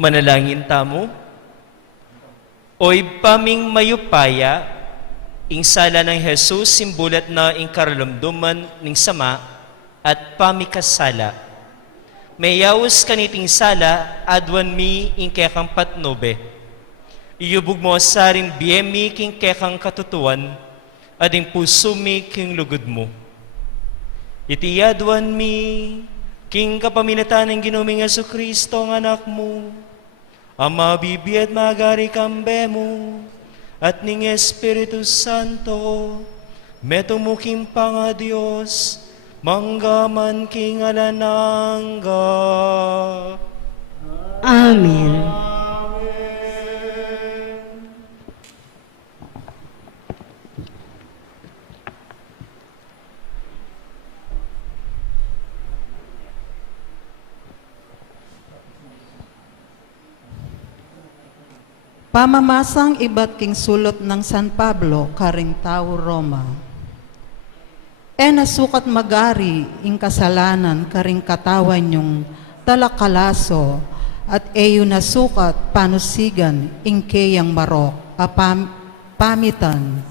Manalangin tamo. Oy paming mayupaya, ing sala ng Jesus simbulat na ing karalamduman ning sama at pamikasala. Mayawos kaniting sala adwan mi ing kekang patnobe. Iyubog mo saring biyemi king kekang katutuan ading puso mi king lugod mo. Itiyadwan mi king kapaminatan ng ginuming Yesu Kristo ang anak mo. Ama bibi at magari kambe mo at ning Espiritu Santo, metumuking panga Diyos, manggaman king alanangga. Amen. Pamamasang iba't king sulot ng San Pablo, karing tao Roma. Nasukat magari ing kasalanan karing katawan yung talakalaso at eyo nasukat panusigan ing keyang marok pamitan.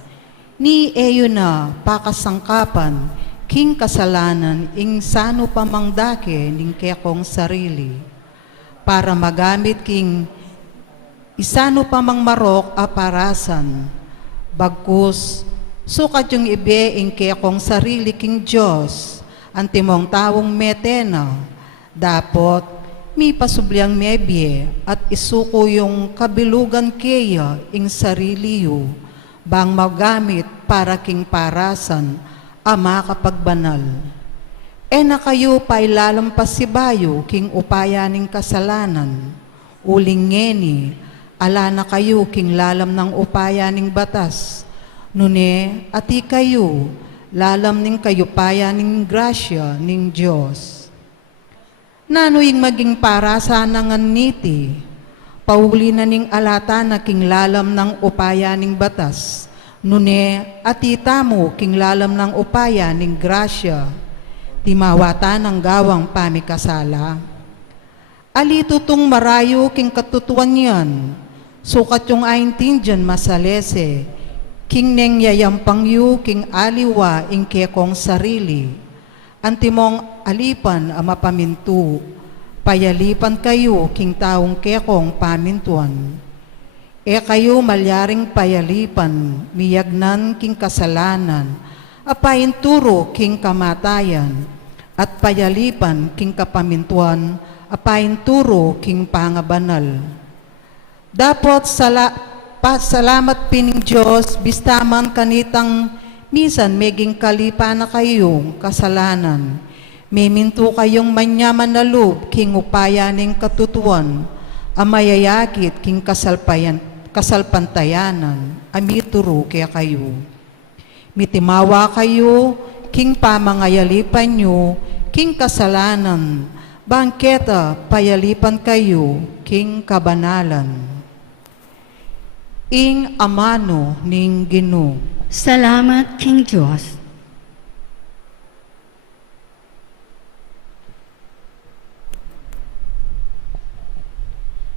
Ni eyo na pakasangkapan king kasalanan ing sano pamangdake ning kekong sarili para magamit king isano pa mang marok aparasan, bagkus, sukat yung ibe ing kekong sarili king Diyos, antimong tawong metena, dapot, mi pasubliang mebye, at isuko yung kabilugan keya ing sarili yu, bang magamit para king parasan, ama kapagbanal. Na kayo pa ilalampas si bayo king upayaning kasalanan, uling ngeni, ala na kayo king lalam ng upayaning batas, nune ati kayo, lalam ning kayupaya ning grasya ning Diyos. Nano yung maging parasa nangan niti, pauli na ning alata na king lalam ng upaya ning batas, nune ati tamo king lalam ng upaya ning grasya, timawata ng gawang pamikasala. Alitutong marayo king katutuan yan, sukat yung aintindyan masalese, king neng yayampang yu king aliwa ing kekong sarili, antimong alipan ama pamintu, payalipan kayo king taong kekong pamintuan. Kayo malyaring payalipan, miyagnan king kasalanan, apain turo king kamatayan, at payalipan king kapamintuan, apain turo king pangabanal. Dapat salamat pining Diyos, bistaman kanitang misan meging kalipa na kayong kasalanan. Meminto kayong manyaman na loob king upayaning katutuan, amayayakit king kasalpantayanan, amituro kaya kayo. Mitimawa kayo king pamangayalipan nyo, king kasalanan, bangketa payalipan kayo, king kabanalan. Ing amano ning Ginoo. Salamat, King Diyos.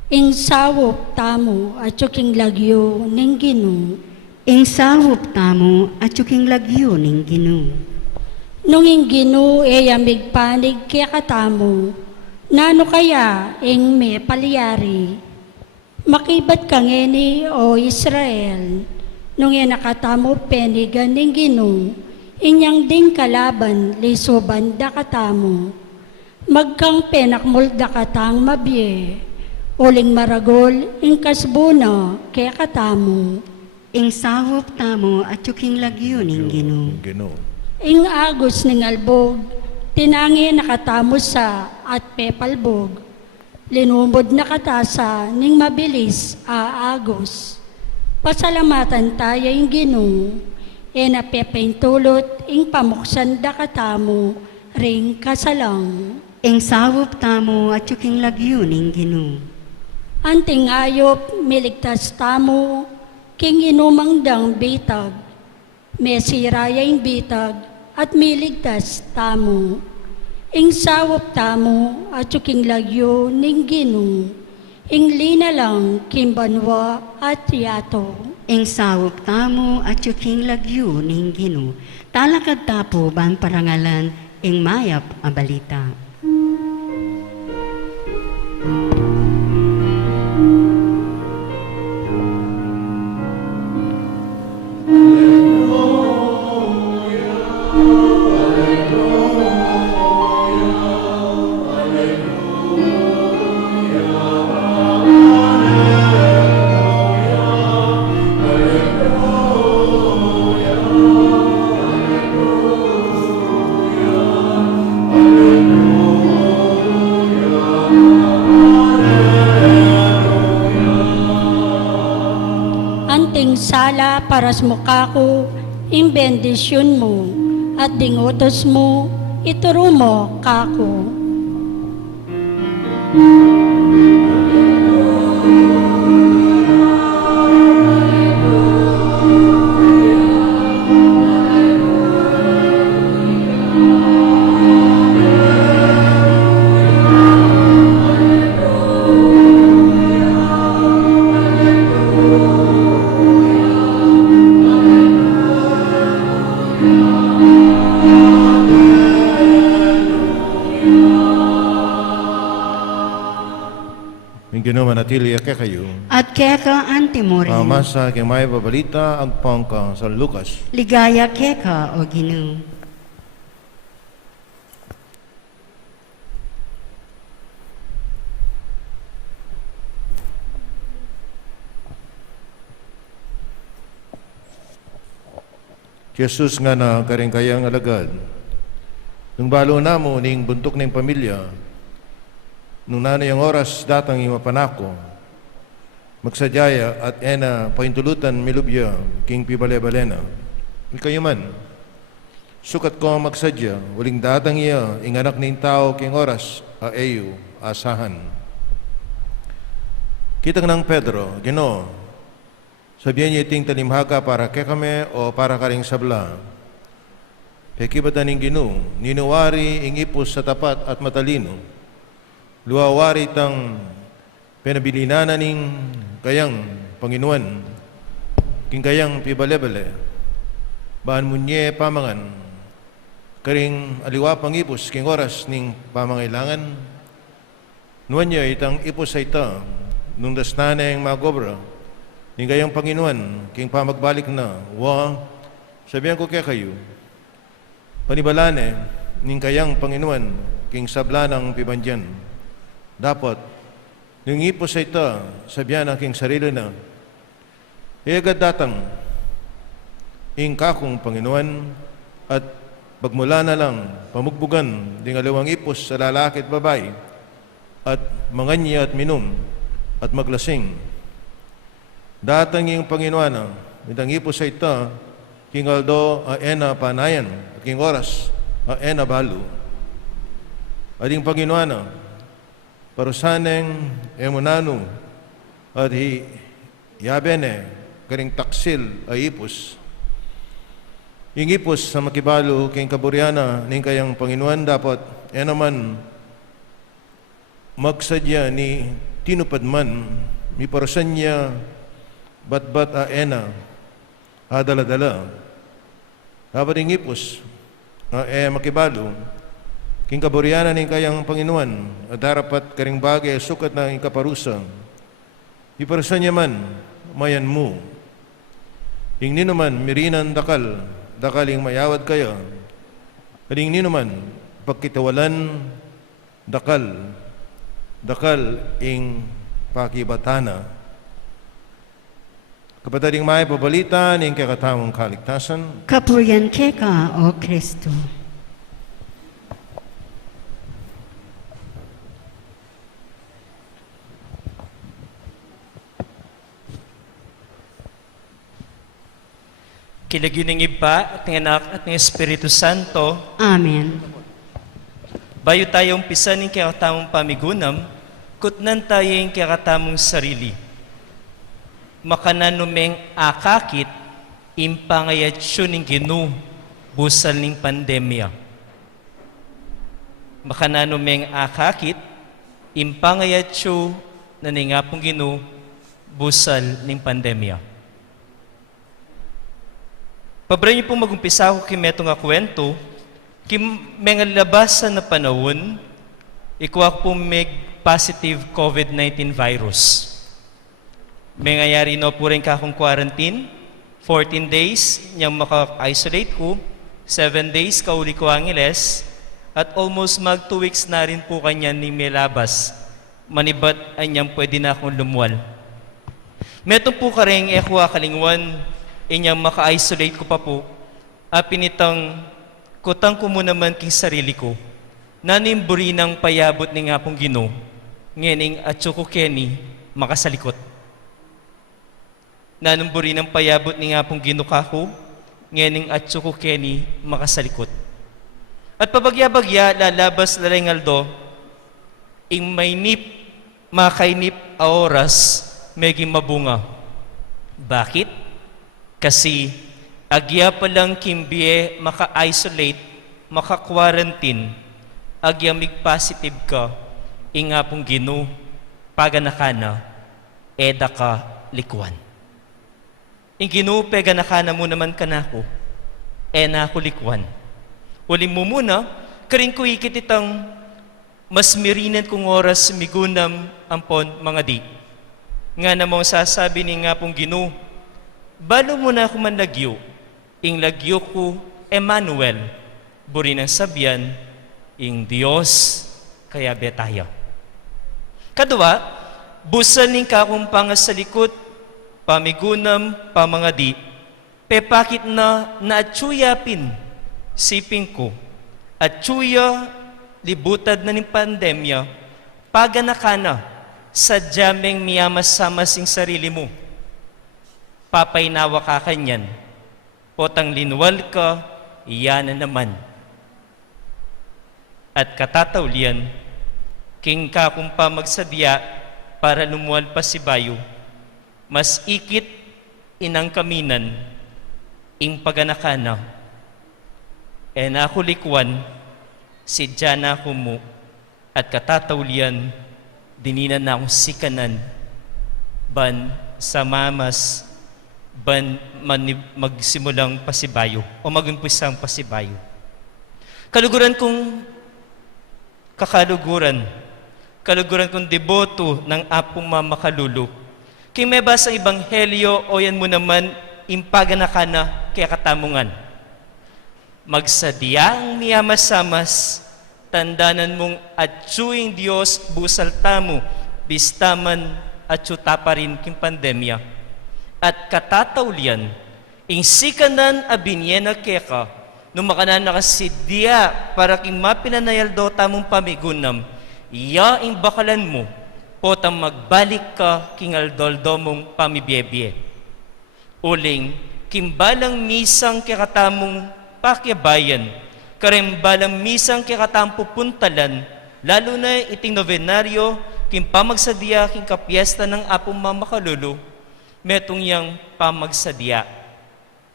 Ing sawop tamo at yuking lagyo ning Ginoo. Ing sawop tamo at yuking lagyo ning Ginoo. Nung ing Ginoo amig panig kaya katamo, nano kaya ing me palyari. Makibat kang eni o Israel, nung nakatamo penigan ning Ginoo, inyang ding kalaban lisoban da katamo. Magkang penakmol da katang mabye, uling maragol ing kasbuna kaya katamo. Ing sawop tamo at yuking lagyo ning Ginoo. Ing agos ning albog, tinangi nakatamo sa at pepalbog. Linumod na katasa ning mabilis aagos. Pasalamatan tayo ing Ginoo, napepentulot ing pamuksan da katamo ring kasalang. Ing sawop tamo at yuking lagyo ning Ginoo. Anting ayop miligtas tamo, king inumangdang bitag. Mesiraya ing bitag at miligtas tamo. Ing sawop tamo at yuking lagyo ning Ginoo, ing linalang kimbanwa at yato. ing sawop tamo at yuking lagyo ning Ginoo. Talakad tapo ban parangalan ing mayap a balita. Anting sala para sa mukha ko, ing bendisyon mo, at dingutos mo, ituro mo kako. Ang Ginoo manatili kay kayo. At keka antimore, Masa kay may babalita ang pangka sa Lucas. ligaya keka o Ginoo. Jesus nga na karing kayang alagad. Nung balo na mo ning buntok ning pamilya, nung nanay ang oras datang imapanako, magsadyaya at ena paintulutan milubya king pibale-balena. Ikayo man, sukat ko ang magsadya, waling datang iya, ing anak ning tao king oras, aeyo, asahan. Kitang ng Pedro, Ginoo, sabihan niya iting talimhaga para kay kami o para karing sabla. Pekibatan ning Ginoo, ninuwari ing ipos sa tapat at matalino. Luawari tang pinabilinanan ning kayang Panginoon, king kayang pibale-bale. Baan munye pamangan, karing aliwa pang ipos king oras ning pamangailangan. Nuwan niya itang ipos sa ita, nung dasnana yung magobra, ning kayang Panginoon, king pamagbalik na, sabihan ko kaya kayo, panibalane, ning kayang Panginoon, king sabla ng pibandyan. Dapat, nung ipos sa ita, sabihan ang king sarili na, agad datang, ing kakong Panginoon, at pagmula na lang, pamugbugan, ding alawang ipos sa lalaki at babae, at manganya at minum, at maglasing. Datang ing Panginoon, itang ipos sa ita, king aldo ena panayan, at king oras ena balu. Ading Panginoon, parusaneng emunano, at yabene, karing taksil ay ipos. Ing ipos sa makibalo, king kaburyana, ning kayang Panginoon dapat, naman, magsadya ni tinupad man, mi parusan niya, bat-bat ena, dala-dala. Dapat ing ipos, makibalo, king kaburyana ning kayang Panginoon, at darapat karing bagay sukat na ing kaparusa. Iparusan niya man, mayan mo. Ing ninuman, mirinan dakaling mayawad kayo. Kaling ninuman, pagkitawalan, dakal ing pakibatana. Kapatading may pabalita ning kakatamong kaligtasan, Kapurian keka o Kristo. Kilagyo ng Iba at ng Anak at ng Espiritu Santo, Amen. bayo tayong pisan ng kakatamong pamigunam, kutnan tayo yung kakatamong sarili. Makananumeng akakit, impangayatsyo ng Ginoo, busal ng pandemya. Makananumeng akakit, impangayatsyo na ningapong Ginoo, busal ng pandemya. Pabra niyo pong magumpisa ko kimeto nga kwento, mga labasan na panahon, ikuha ko pong positive COVID-19 virus. May ngayari no po rin kakong quarantine, 14 days, niyang maka-isolate ko, 7 days, kauli ko angeles, at almost mag 2 weeks na rin po kanya ni Melabas. Manibat ay niyang pwede na akong lumuwal. Meto po ka rin ekuha kalingwan, inyang maka-isolate ko pa po, pinitang kutang ko mo naman king sarili ko, nanimburi ng payabot ni nga pong Ginoo, ngening at ko Kenny makasalikot. Nanumburi ng payabot ni nga pong Ginoo kako, ngening at ko Kenny makasalikot. At pabagya-bagya, lalabas lalengaldo, ing may nip, makainip a oras, meging mabunga. Bakit? Kasi agya pa lang kimbiye maka-isolate, maka-quarantine, agya mig-positive ka, inga pong Ginoo, paganakana, eda ka likuan. Ing Ginoo, paganakana mo naman kanako, na ako likuan. Uling mo muna, karing ko ikit itang mas mirinan kong oras migunam ampon mga di. Nga namang sasabi ni nga pong Ginoo, balo mo na ako man lagyo, ing lagyo ko Emmanuel, buri ng sabyan, ing Diyos, kaya betaya. Kadua, busan ning kakong pangasalikot, pamigunam, pamangadi, pepakit na naatsuyapin, siping ko, at tsuya, libutad na ng pandemya, paganakana, sadyameng miyamas-samas sing sarili mo. Papainawa ka kanyan, potang linwal ka, iyan na naman. At katataulian, king ka kung pa magsadya para lumuwal pa si bayo, mas ikit inang kaminan, ing paganakana, na ako likwan, si Jana ko mo, at katataulian, dininan na akong sikanan, ban sa mamas, ban magsimulang pasibayo, o magumpisang pasibayo. Kaluguran kong kakaluguran, kaluguran kong deboto ng apong mamakalulu. Kung may basa Ebanghelyo, o yan mo naman, impaganakana kaya katamungan. Magsadyang miyamas-samas, tandanan mong atsuing Diyos busal tamo, bistaman atsuta pa rin king pandemya. At katataulian, ing sikanan abinyena keka, nung makanan nakasidya para king mapinanayal do tamong pamigunam, iya ing bakalan mo, potang magbalik ka king aldoldo mong pamibiyebye. Uling, kimbalang misang kakatamong pakyabayan, karimbalang misang kakatamong pupuntalan, lalo na iting novenaryo, king pamagsadya, king kapiesta ng apong mamakalulu, metong yang pamagsadya.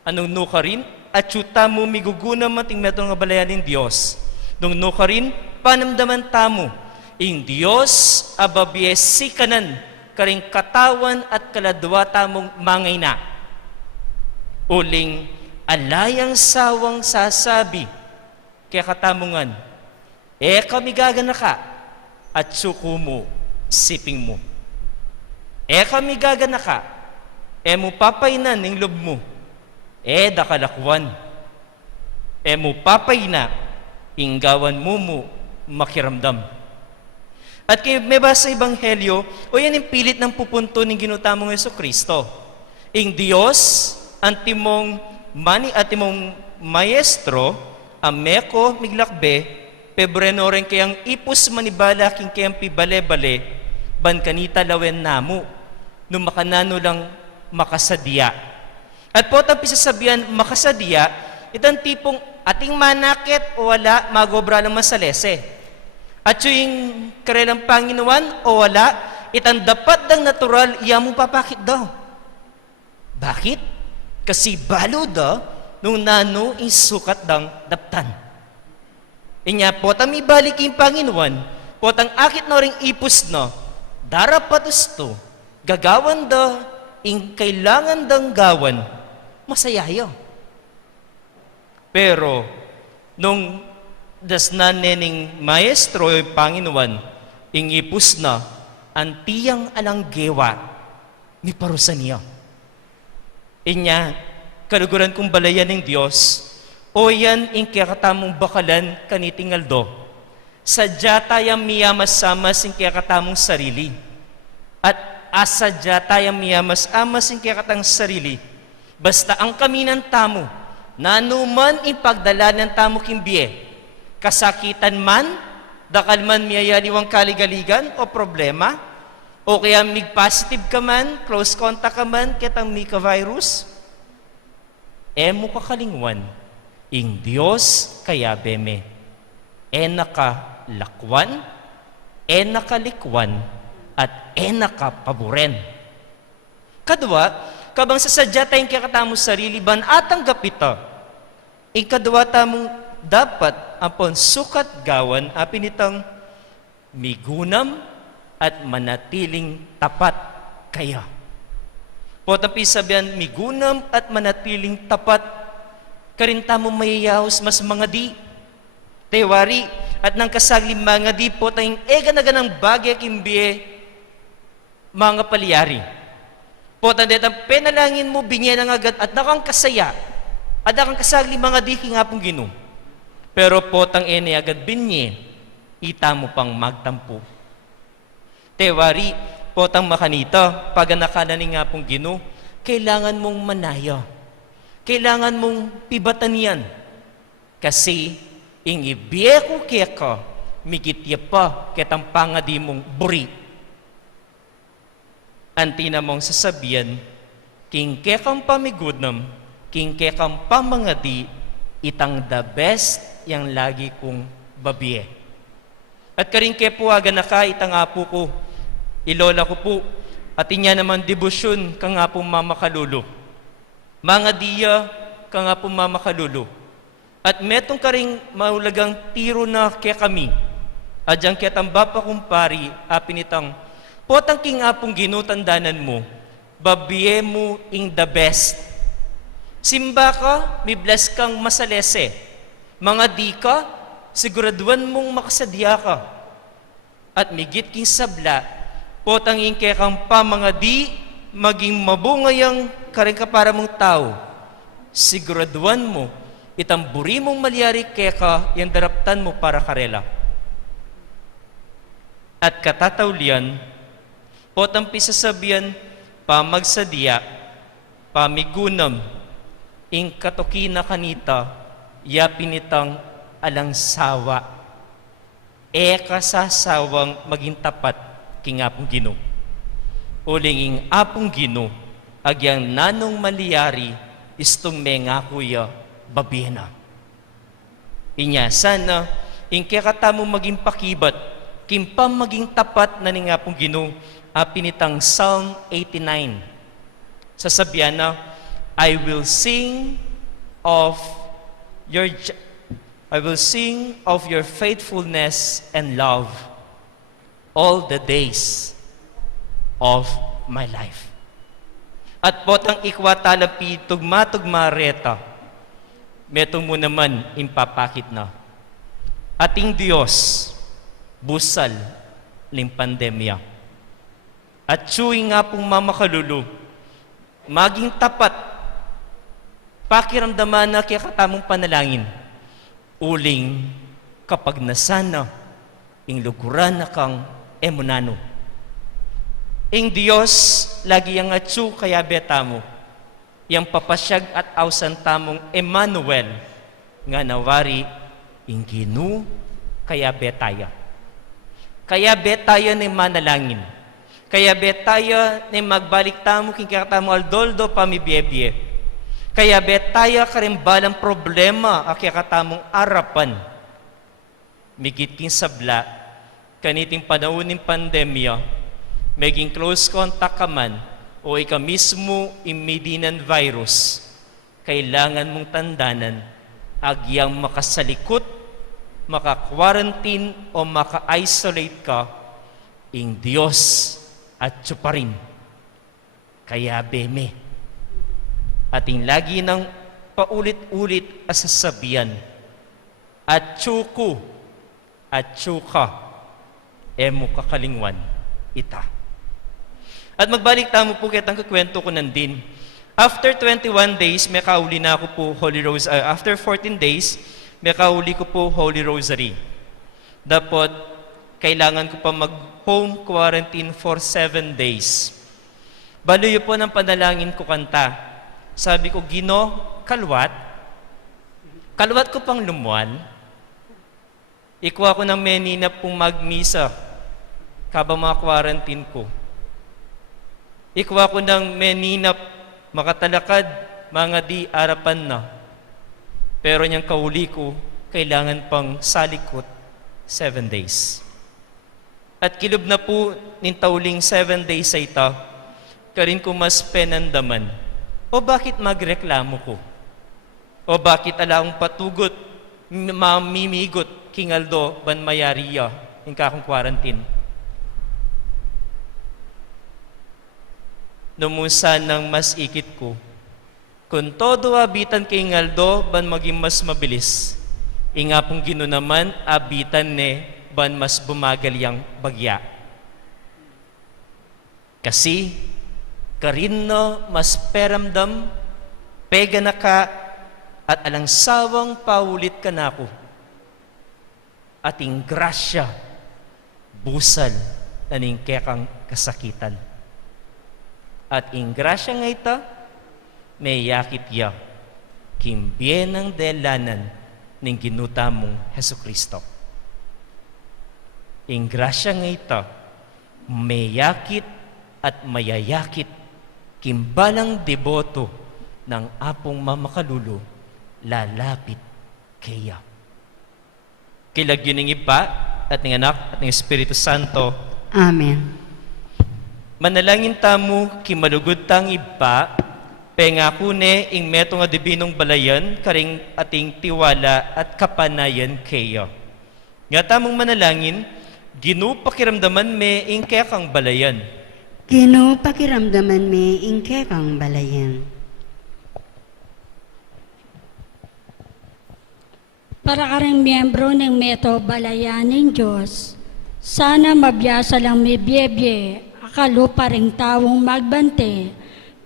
Anong nuka rin? At syuta mo migugunam ating metong nga balayan ng Diyos. Nung nuka rin, panamdaman tamo, ing Diyos ababiyes sikanan, karing katawan at kaladwa tamong mangay na. Uling, alayang sawang sasabi, kaya katamungan, kami gagana ka, at suko mo, siping mo. Kami gagana ka, mo papainan ng lob mo, dakalakwan. Mo papayna, inggawan mo makiramdam. At kaya may basa Ebanghelyo, o yan yung pilit ng pupunto ng ginutamong Jesucristo. Ing Diyos, antimong mani at imong maestro, ameko miglakbe, pebrenoren kayang ipus manibala king kayang pibale-bale, ban kanita lawen namo, nung makanano lang makasadya. At po tapos sasabihan makasadya, itang tipong ating manakit o wala, magobra lang masalese. At yung karelang Panginoon o wala, itang dapat dang natural, iya mo papakit daw. Bakit? Kasi balo daw, nung nano isukat dang daptan. Inya po, tami balik yung Panginoon, po tang akit na ring ipus no, darapatos to, gagawan daw, ing kailangan dang gawan, masayayo. Pero, nung dasnan nening maestro yung Panginoon, ingipus na, ang tiyang alanggewa ni parusan niya. Inya, kaluguran kong balayan ng Diyos, o yan ing kakatamong bakalan kanitingaldo. Sadya tayang miyamas-amas ing kakatamong sarili. At asadya tayang miyamas-amas ing kakatang sarili. Basta ang kami ng tamo, nanuman ing pagdala ng tamo kimbiye, kasakitan man, dakal man miyayaliwang kaligaligan o problema, o kaya mig positive ka man, close contact ka man, kitang Mika virus, mo kakalingwan, ing Diyos kaya beme, nakalakwan, nakalikwan, at nakapaboren. Kadwa, kabang sasadya tayong kakatamo sarili, ban atang gapita, ing kadwa tamong dapat apon sukat gawan apinitang migunam at manatiling tapat kaya. Potampi sabihan, migunam at manatiling tapat, karinta mo mayayahos mas mga di, tewari, at nang kasagli mga di po tayong ganang bagay kimbiye, mga palyari. Potan detang penalangin mo, binyan ang agad, at nakang kasaya, at nakang kasagli mga di kingapong Ginoo. Pero potang agad binye, ita mo pang magtampo. Tewari, potang makanita, pag nakalaning nga pong Ginoo, kailangan mong manaya. Kailangan mong pibatan yan. Kasi, ingibiye ko kaya ka, migitya pa kitang pangadi mong buri. Antina mong sasabihan, king kekang pamigudnam, king kekang pamangadi, itang the best yang lagi kong babiye. At karing kepuaga na ka, itang apo ko, ilola ko po, at inya naman debosyon ka nga po mamakalulo. Mga diya ka nga po mamakalulo. At metong karing maulagang tiro na kaya kami, adyang kitang bapa kumpari, apinitang, potang king apong ginutandanan mo, babiye mo ing the best. Simba ka, may bless kang masalese. Mga di ka, siguraduan mong makasadya ka. At migit king sabla, potang ing kekang pa mga di, maging mabungayang karing kapara mong tao. Siguraduan mo, itamburi mong malyari keka, yung daraptan mo para karela. At katataulian, potang pisasabihan, pamagsadya, pamigunam, ing katokina kanita, yapinitang alangsawa, kasasawang maging tapat king apong Ginoo. Uling ing apong Ginoo, agyang nanong maliyari, istong mengakuya, babina. Inya, sana, ing kekatamo maging pakibat, kimpam maging tapat na ning apong Ginoo, apinitang Psalm 89. Sasabihan na, I will sing of your faithfulness and love all the days of my life. At potang ikwatalapi tugma-tugma reta, metong mo naman impapakit na. Ating Diyos, busal ng pandemya. At tsuwi nga pong mamakalulu, maging tapat, pakiramdaman na kaya katamong panalangin, uling kapag nasana, ing luguran na kang emunano. Ing Diyos, lagi yang atsu kaya betamo, yang papasyag at awsan tamong Emmanuel, nga nawari, ing Ginoo kaya betaya. Kaya betaya ni manalangin. Kaya betaya ni magbalik tamo king kakatamo aldoldo pamibiyebye. Kaya betaya karimbalang problema akya katamong arapan. Migit king sabla, kaniting panahon ng pandemya, maging close contact ka man, o ikaw mismo imidinan virus, kailangan mong tandanan, agyang makasalikot, maka-quarantine o maka-isolate ka, ing Diyos at tsuparin. Kaya beme, ating lagi ng paulit-ulit asasabihan, at tsuku, at tsuka, emo kakalingwan, ita. At magbalik tamo po kitang kakwento ko nandin. After 21 days, may kauli na ako po Holy Rosary. After 14 days, may kauli ko po Holy Rosary. Dapat, kailangan ko pa mag-home quarantine for 7 days. Baluyo po ng panalangin ko kanta. Sabi ko, Gino, kalwat ko pang lumuan. Ikuha ko ng menina pong magmisa kabang mga quarantine ko. Ikuha ko ng menina makatalakad mga di arapan na. Pero niyang kauli ko, kailangan pang salikot 7 days. At kilub na po nin tauling 7 days sa ita, karin ko mas penandaman. O bakit magreklamo ko? O bakit alaong patugot, mamimigot, kingaldo, ban mayariya, yung kakong quarantine. Numusan ng mas ikit ko, kung todo abitan kay ngaldo, ban maging mas mabilis. Inga pong Gino naman, abitan ne, ban mas bumagal yang bagya. Kasi, karino mas peramdam, pega na ka, at alang sawang paulit ka na ako. Ating grasya, busal, naning kekang kasakitan. At ing grasya nga ita, may yakit ya, kimbienang delanan, ning ginuta mong Heso Kristo. Ing grasya nga ita, may yakit at mayayakit, kimbalang deboto ng apong mamakalulu, lalapit kaya. Kilag yun ng iba at ng anak at ng Espiritu Santo. Amen. Manalangin tamo kimalugod tang iba, pengako ne ing meto nga dibinong balayan, karing ating tiwala at kapanayan kayo. Nga tamong manalangin, Gino pakiramdaman me ing kaya kang balayan. Gino pakiramdaman me ing kekang balayan. Para ka rin miyembro ng Meto Balayan ng Diyos, sana mabiyasa lang may biyebye, akalo pa rin tawong magbante,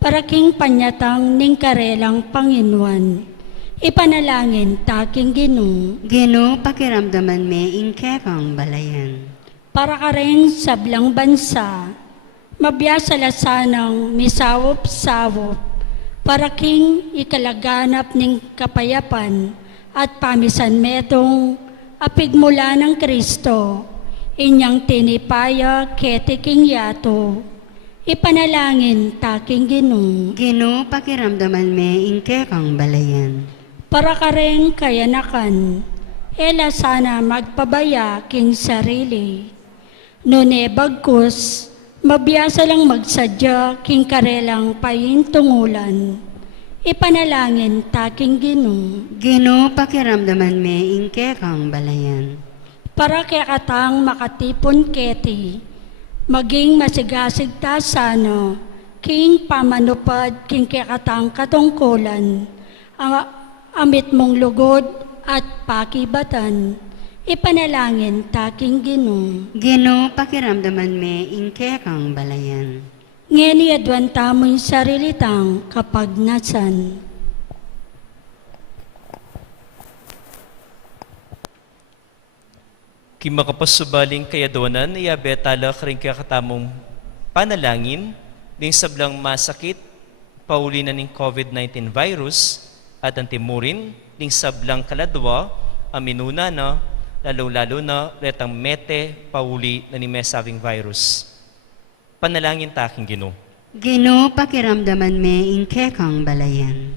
para king panyatang ning karelang Panginoon. Ipanalangin taking Gino. Gino pakiramdaman me ing kekang balayan. Para ka rin sablang bansa, mabiyasa la sanang misawop-sawop, para king ikalaganap ning kapayapan, at pamisan metong apig mula ng Kristo, inyang tinipaya ketiking yato, ipanalangin taking Gino. Gino pakiramdaman me ing kekang balayan. Para ka rin kayanakan, ela sana magpabaya king sarili. Nune bagkus, mabiyasa lang magsadya king karelang paintungulan. Ipanalangin taking Gino. Gino pakiramdaman me ing kekang balayan. Para kaya katang makatipon keti, maging masigasig ta sano, king pamanupad king kaya katang katungkulan, amit mong lugod at pakibatan. Ipanalangin taking Gino. Gino pakiramdaman me ing kekang balayan. Ngeni adwan tamo'y sarilitang kapagnasan. Kimakapasubaling kayadwanan, iyabetala karing kakatamong panalangin, ning sablang masakit, paulinan ng COVID-19 virus, at ang timurin, ning sablang kaladwa, aminuna na, lalo-lalo na, retang mete, pauli na ni mesaving virus. Panalangin taking Gino. Gino pakiramdaman me ing kekang balayan.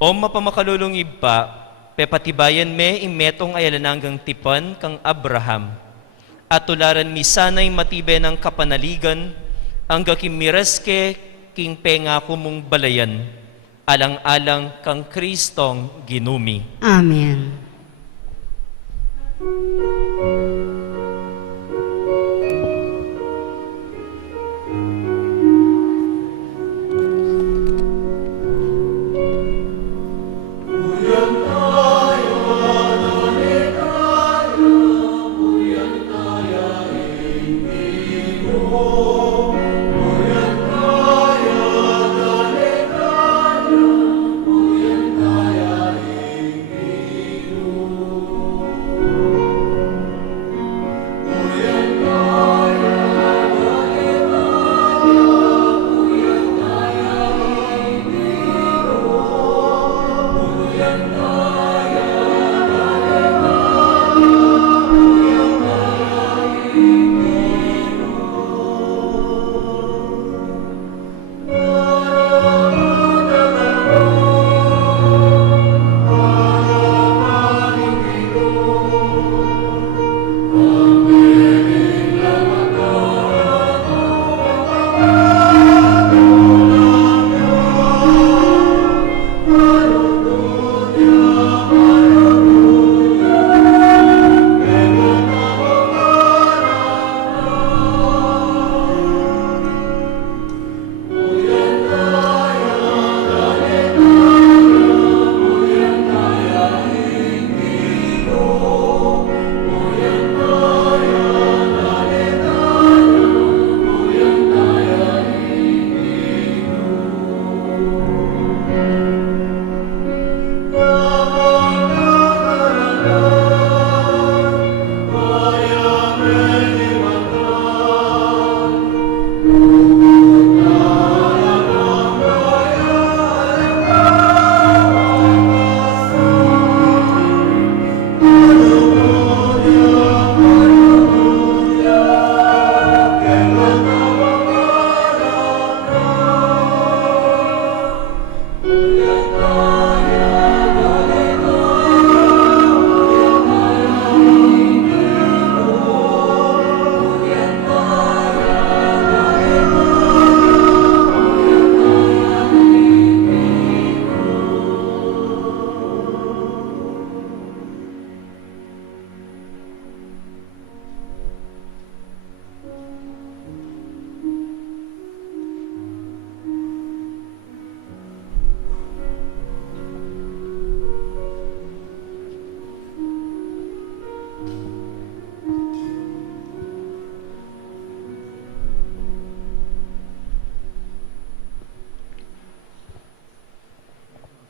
O mapamakalulong iba, pepatibayan me ing metong ayalananggang tipan kang Abraham. At tularan mi sana'y matibay ng kapanaligan, ang gakimiraske king pengako mong balayan, alang-alang kang Kristong ginumi. Amen.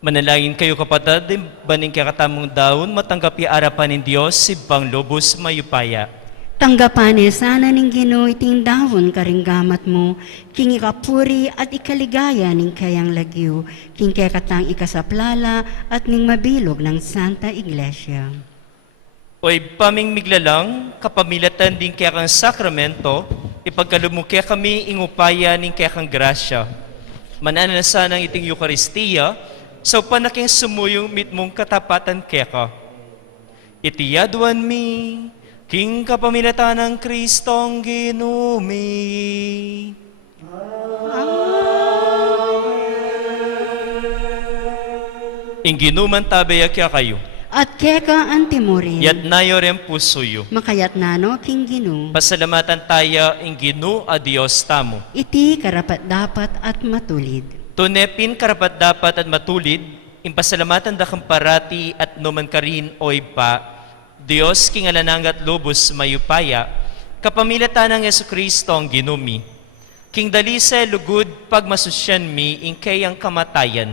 Manalangin kayo kapatid, baning kakatamong daon, matanggapi arapan ng Diyos, sibang lobos mayupaya. Tanggapan sana ning Ginoo iting dawon karinggamat mo, king ikapuri at ikaligaya ning kayang lagyo, king katang ikasaplala at ning mabilog ng Santa Iglesia. Oy paming miglalang, kapamilatan din kaya kang sakramento, ipagkalumukya kami ingupaya ning kaya kang grasya. Mananasa ng iting Eukaristiya, so panaking sumuyong mitmong katapatan kaya ka. Itiyaduan mi, king kapamilatan ng Kristong Ginumi. Ing ginuman tabaya kaya kayo, At keka antimurin, yat nayo rin pusuyo. makayat nano king Ginoo, Pasalamatan tayo ing Ginu a Dios tamo. iti karapat dapat at matulid. Tunepin karapat dapat at matulid, impasalamatan da kang parati at numan karin oy pa, Diyos king alanang at lubos mayupaya, kapamilatan ng Yesu Kristo ang ginumi. King dalisa lugod pagmasusyan mi ing kayang kamatayan,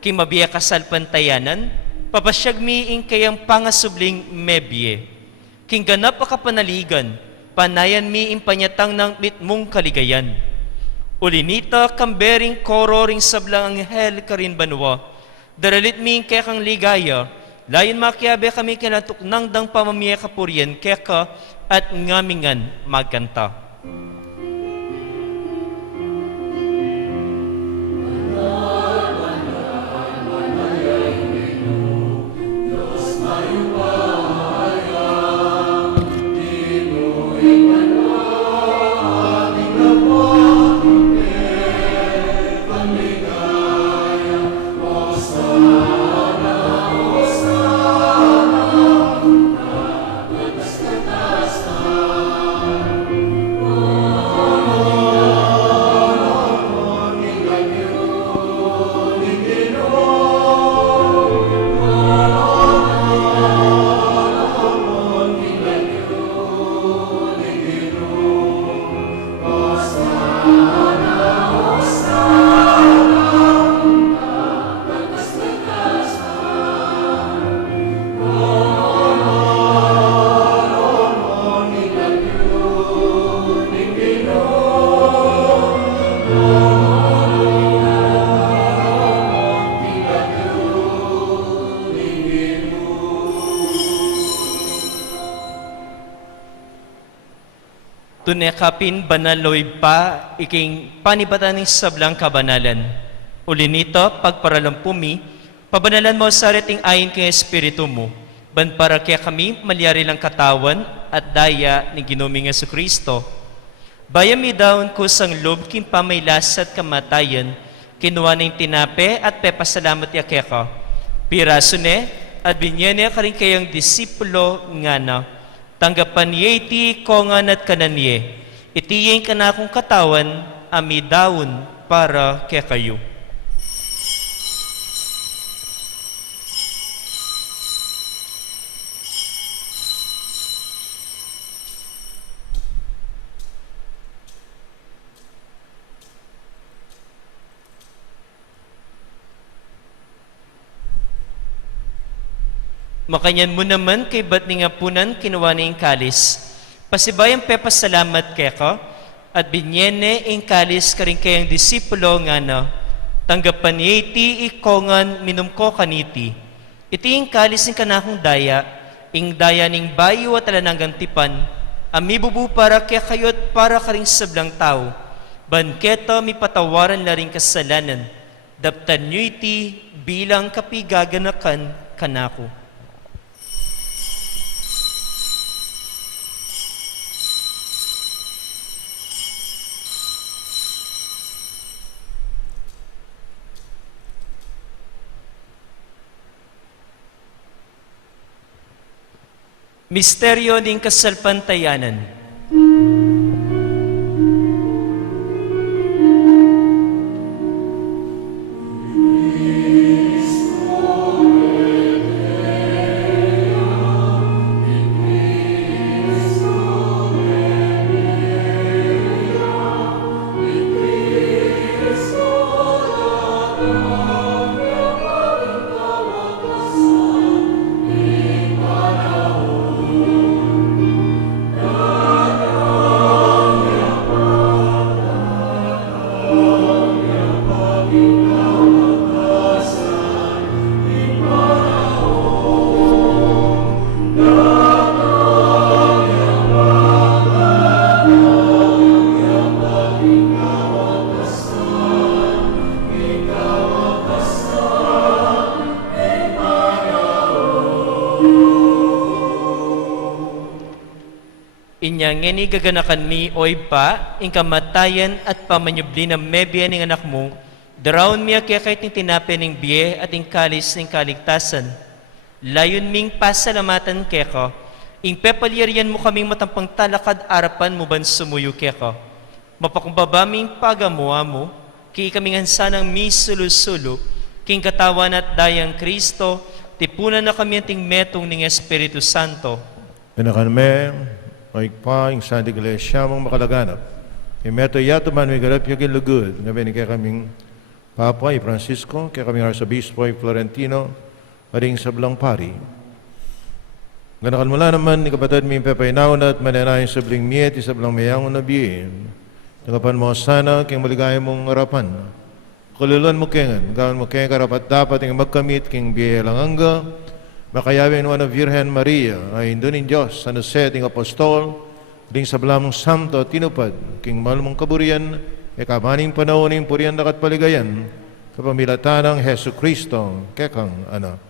king mabiya kasal pantayanan, papasyag mi ing kayang pangasubling mebye. King ganap akapanaligan, panayan mi ing panyatang ng mitmong kaligayan. Ulinita kambering kororing sablang anghel karin banwa, daralit mi ing kaya kang ligaya, layon makiabe kami kinatuknang dang pamamiya kapuryan keka at ngamingan magkanta. Tunekapin banaloy pa, iking panibatan ng sablang kabanalan. Uli nito, pagparalampumi, pabanalan mo sa rating ayin kay Espiritu mo, ban para kaya kami malyari lang katawan at daya ni Ginuming Yesu Kristo. Bayami daon ko sang lob kin pamaylas at kamatayan, kinuha ng tinape at pepasalamat ya keka. Piraso ne, at binyene ka rin kayang disipulo nga na, tanggapan niya iti kongan at kananye. Itiyin ka na akong katawan, ami daon para kaya kayo. Makanyan mo naman kay ba't ni nga punan kinuha ni ing kalis. Pasibayang pepasalamat kaya ka, at binyene ing kalis ka rin kayang disipulo nga na, tanggapan niya iti ikongan minum ko kaniti. Iti ing kalis ng kanakong daya, ing daya ning bayo at alananggang tipan, amibubu para kaya kayo't para ka rin sablang tao. Banketa mi patawaran na rin kasalanan, daptan nyo iti bilang kapigaganakan kanako. Misteryo ng kasalpantayanan. Unya ngeni gaganakan mi oy pa, ing kamatayan at pamanyubli na mebiya ning anak mo, darawon miya kaya kahit ning tinape ning biye at ing kalis ning kaligtasan. Layon ming pasalamatan keko, ing pepalyarian mo kaming matampang talakad arapan mo ban sumuyo keko. Mapakumbaba ming pagamuha mo, kay kaming hansanang mi sulusulo, king katawan at dayang Kristo, tipunan na kami ating metong ning Espiritu Santo. Pinakan me, maikpa, ing Santa Iglesia mong makalaganap. Imeto yato man may galap yung kilugod, ngayon kaya kaming Papa, Francisco, kaya kaming Arsobispo, Florentino, paring sablang pari. Ganakan mula naman, ni kapatid mi pepainaw na at mananayin sabling miyet, sablang mayang nabiyin. Tagapan mo sana, kaya maligaya mong harapan. Kululuan mo kengan, gawin mo kengan karapat dapat yung magkamit king biya langanga, makayawin mo na Virgen Maria, ay indunin Diyos, sa naset ng apostol, ding sa blamong santo tinupad, king malmong kaburian, ikabaning panahon ng purian dakat paligayan, kapamilatan ng Hesu Kristo, kekang anak.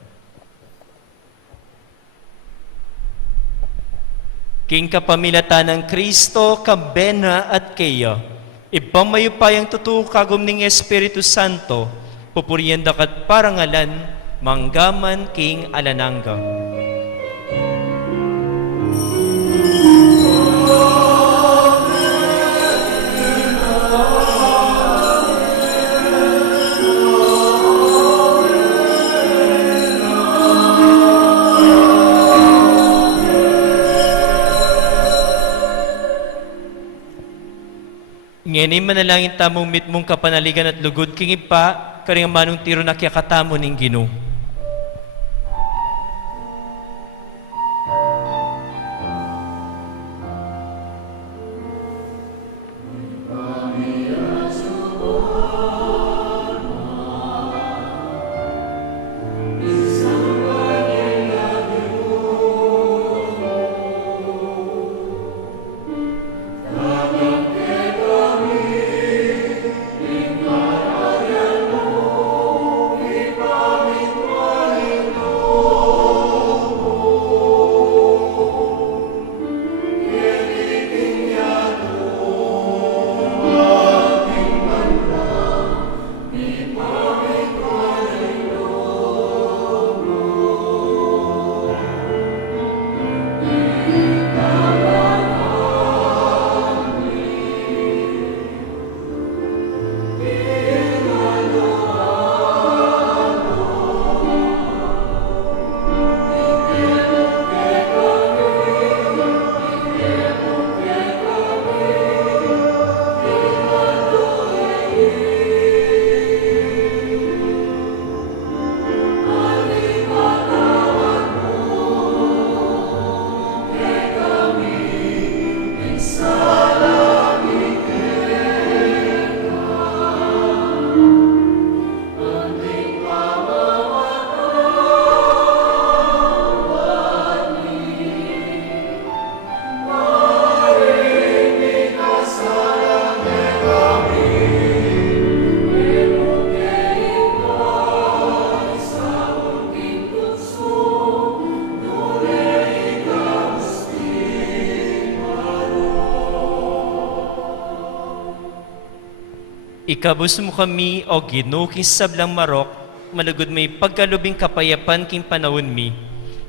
King kapamilatan ng Kristo, kabena at kaya, ipamayupayang totoo kagum ning Espiritu Santo, pupuriyan dakat parangalan, manggaman king alananga. Ngeni manalangin tamong mitmong kapanaligan at lugod king ipa, karing manong tiro na kiyakatamo ning Ginoo. Ikabus mo kami o ginukis sablang marok, malagod may pagkalubing kapayapan king panahon mi,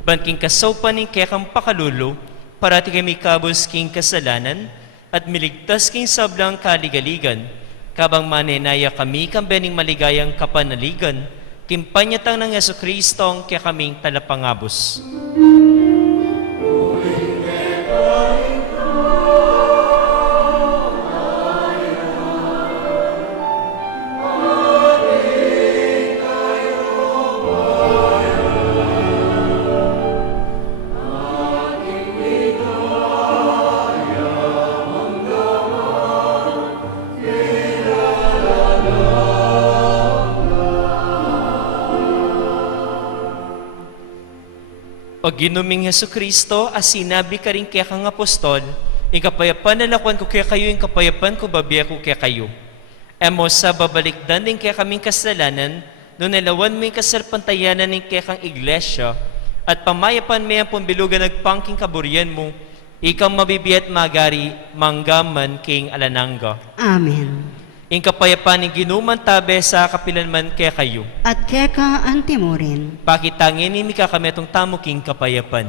ban king kasopan ning kekang pakalulo, parati kami kabus king kasalanan, at miligtas king sablang kaligaligan, kabang manenaya kami kambening maligayang kapanaligan, kimpanyatang ng Yesu Kristo ang kaya kaming talapangabos. O ginuming Yesu Kristo, as sinabi ka rin kaya kang apostol, ikapayapan na lakwan ko kaya kayo, ikapayapan ko babiya ko kaya kayo. Emo sa babalikdan din kaya kaming kasalanan, no nalawan mo yung kasalpantayanan ng kaya kang iglesia, at pamayapan may ang pambilugan nagpangking kaburian mo, Ikaw mabibiyat magari, manggaman king alanangga. Amen. Ing kapayapaan ng ginuman tabe sa kapilanman kaya kayo. At keka antimurin. Pakitangin ni Mika kami itong tamo king kapayapan.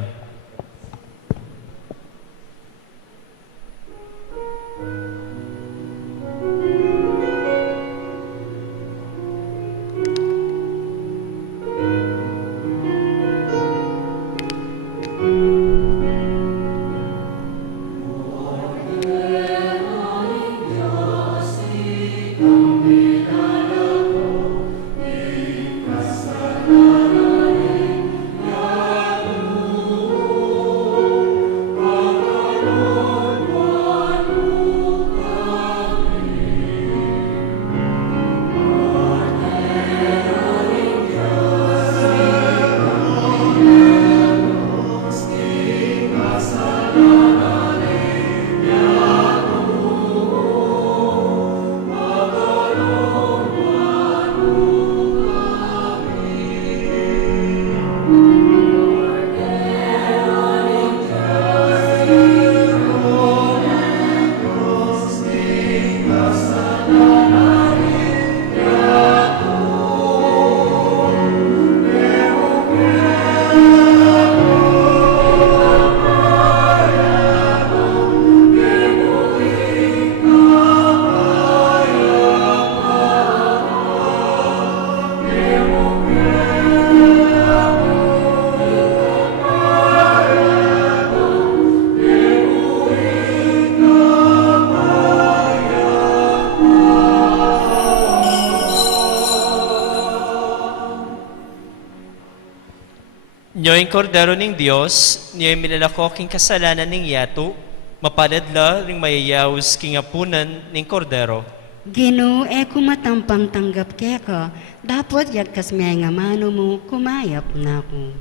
Nyo'y kordero ng Diyos, nyo'y milalakoking kasalanan ng yato, mapaladla ring mayayaws kingapunan ng kordero. Ginoo kumatampang tanggap keka, dapat yagkas may nga mano mo, kumayap na ko.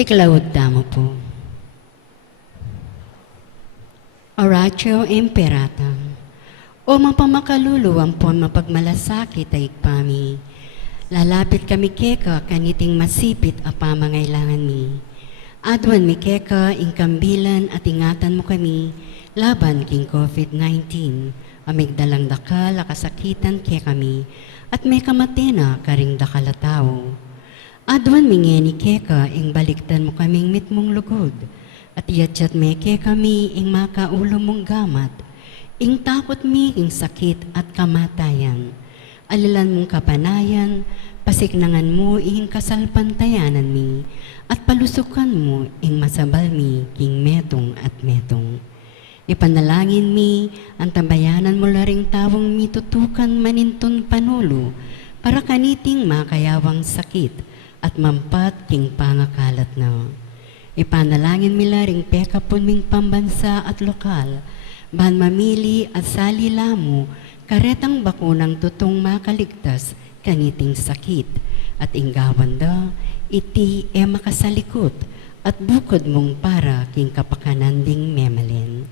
Siklaud damo po. Oratio Imperatam. O mapamakaluluwang po mapagmalasakit ay ikpami. Lalapit kami keka kaniting masipit apamangailangan mi. Adwan mi keka ingkambilan at ingatan mo kami laban king COVID-19. Amigdalang dakal akasakitan ke kami at may kamatena karing dakalataw. Adwan mingeni keka ing baliktan mo kaming mitmong lugod at iyadyat meke kami ing makaulo mong gamat ing takot mi ing sakit at kamatayan. Alilan mong kapanayan, pasiknangan mo ing kasalpantayanan mi, at palusukan mo ing masabal mi king metong at metong. Ipanalangin mi, ang tambayanan mo laring tawang mi tutukan maninton panulo, para kaniting makayawang sakit, at mampat king pangakalat na. Ipanalangin mi laring pekapon ming pambansa at lokal, ban mamili at salila mo, karetang bakunang tutong makaligtas kaniting sakit at inggawan da iti makasalikot at bukod mong para king kapakanan ding memalin.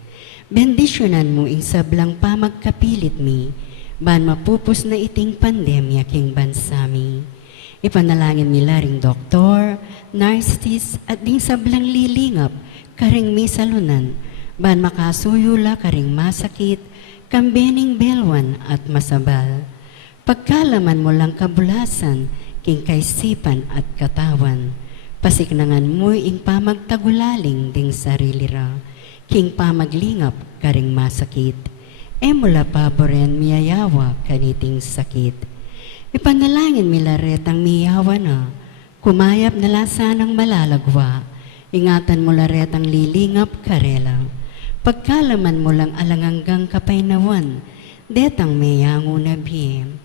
Bendisyonan mo ing sablang pamagkapilit mi ban mapupos na iting pandemya king bansami. Ipanalangin nila ring doktor, nurses at ding sablang lilingap karing misalunan ban makasuyula karing masakit kambening belwan at masabal. Pagkalaman mo lang kabulasan, king kaisipan at katawan, pasiknangan mo ing pamagtagulaling ding sarili ra, king pamaglingap karing masakit, mula paboren miyayawa kaniting sakit. Ipanalangin milaretang miyawa na, kumayap na lasanang malalagwa, ingatan mo laretang lilingap karela. Pagkalaman mo lang alanganggang kapainawan, detang mayango na biyem.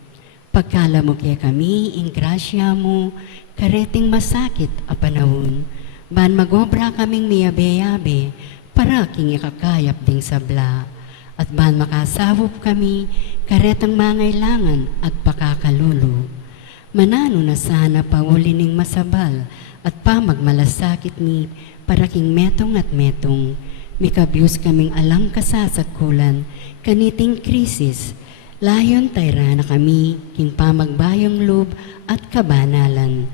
Pagkala mo kaya kami, ing grasya mo, kareting masakit a panahon, ban magobra kaming miyabe-yabe, para king ikakayap ding sabla. At ban makasawop kami, karetang mangailangan at pakakalulo. Manano na sana paulining masabal, at pamagmalasakit ni, para king metong at metong, mikabyos kaming alang kasasakulan, kaniting krisis, layon tayra na kami, king pamagbayong loob at kabanalan.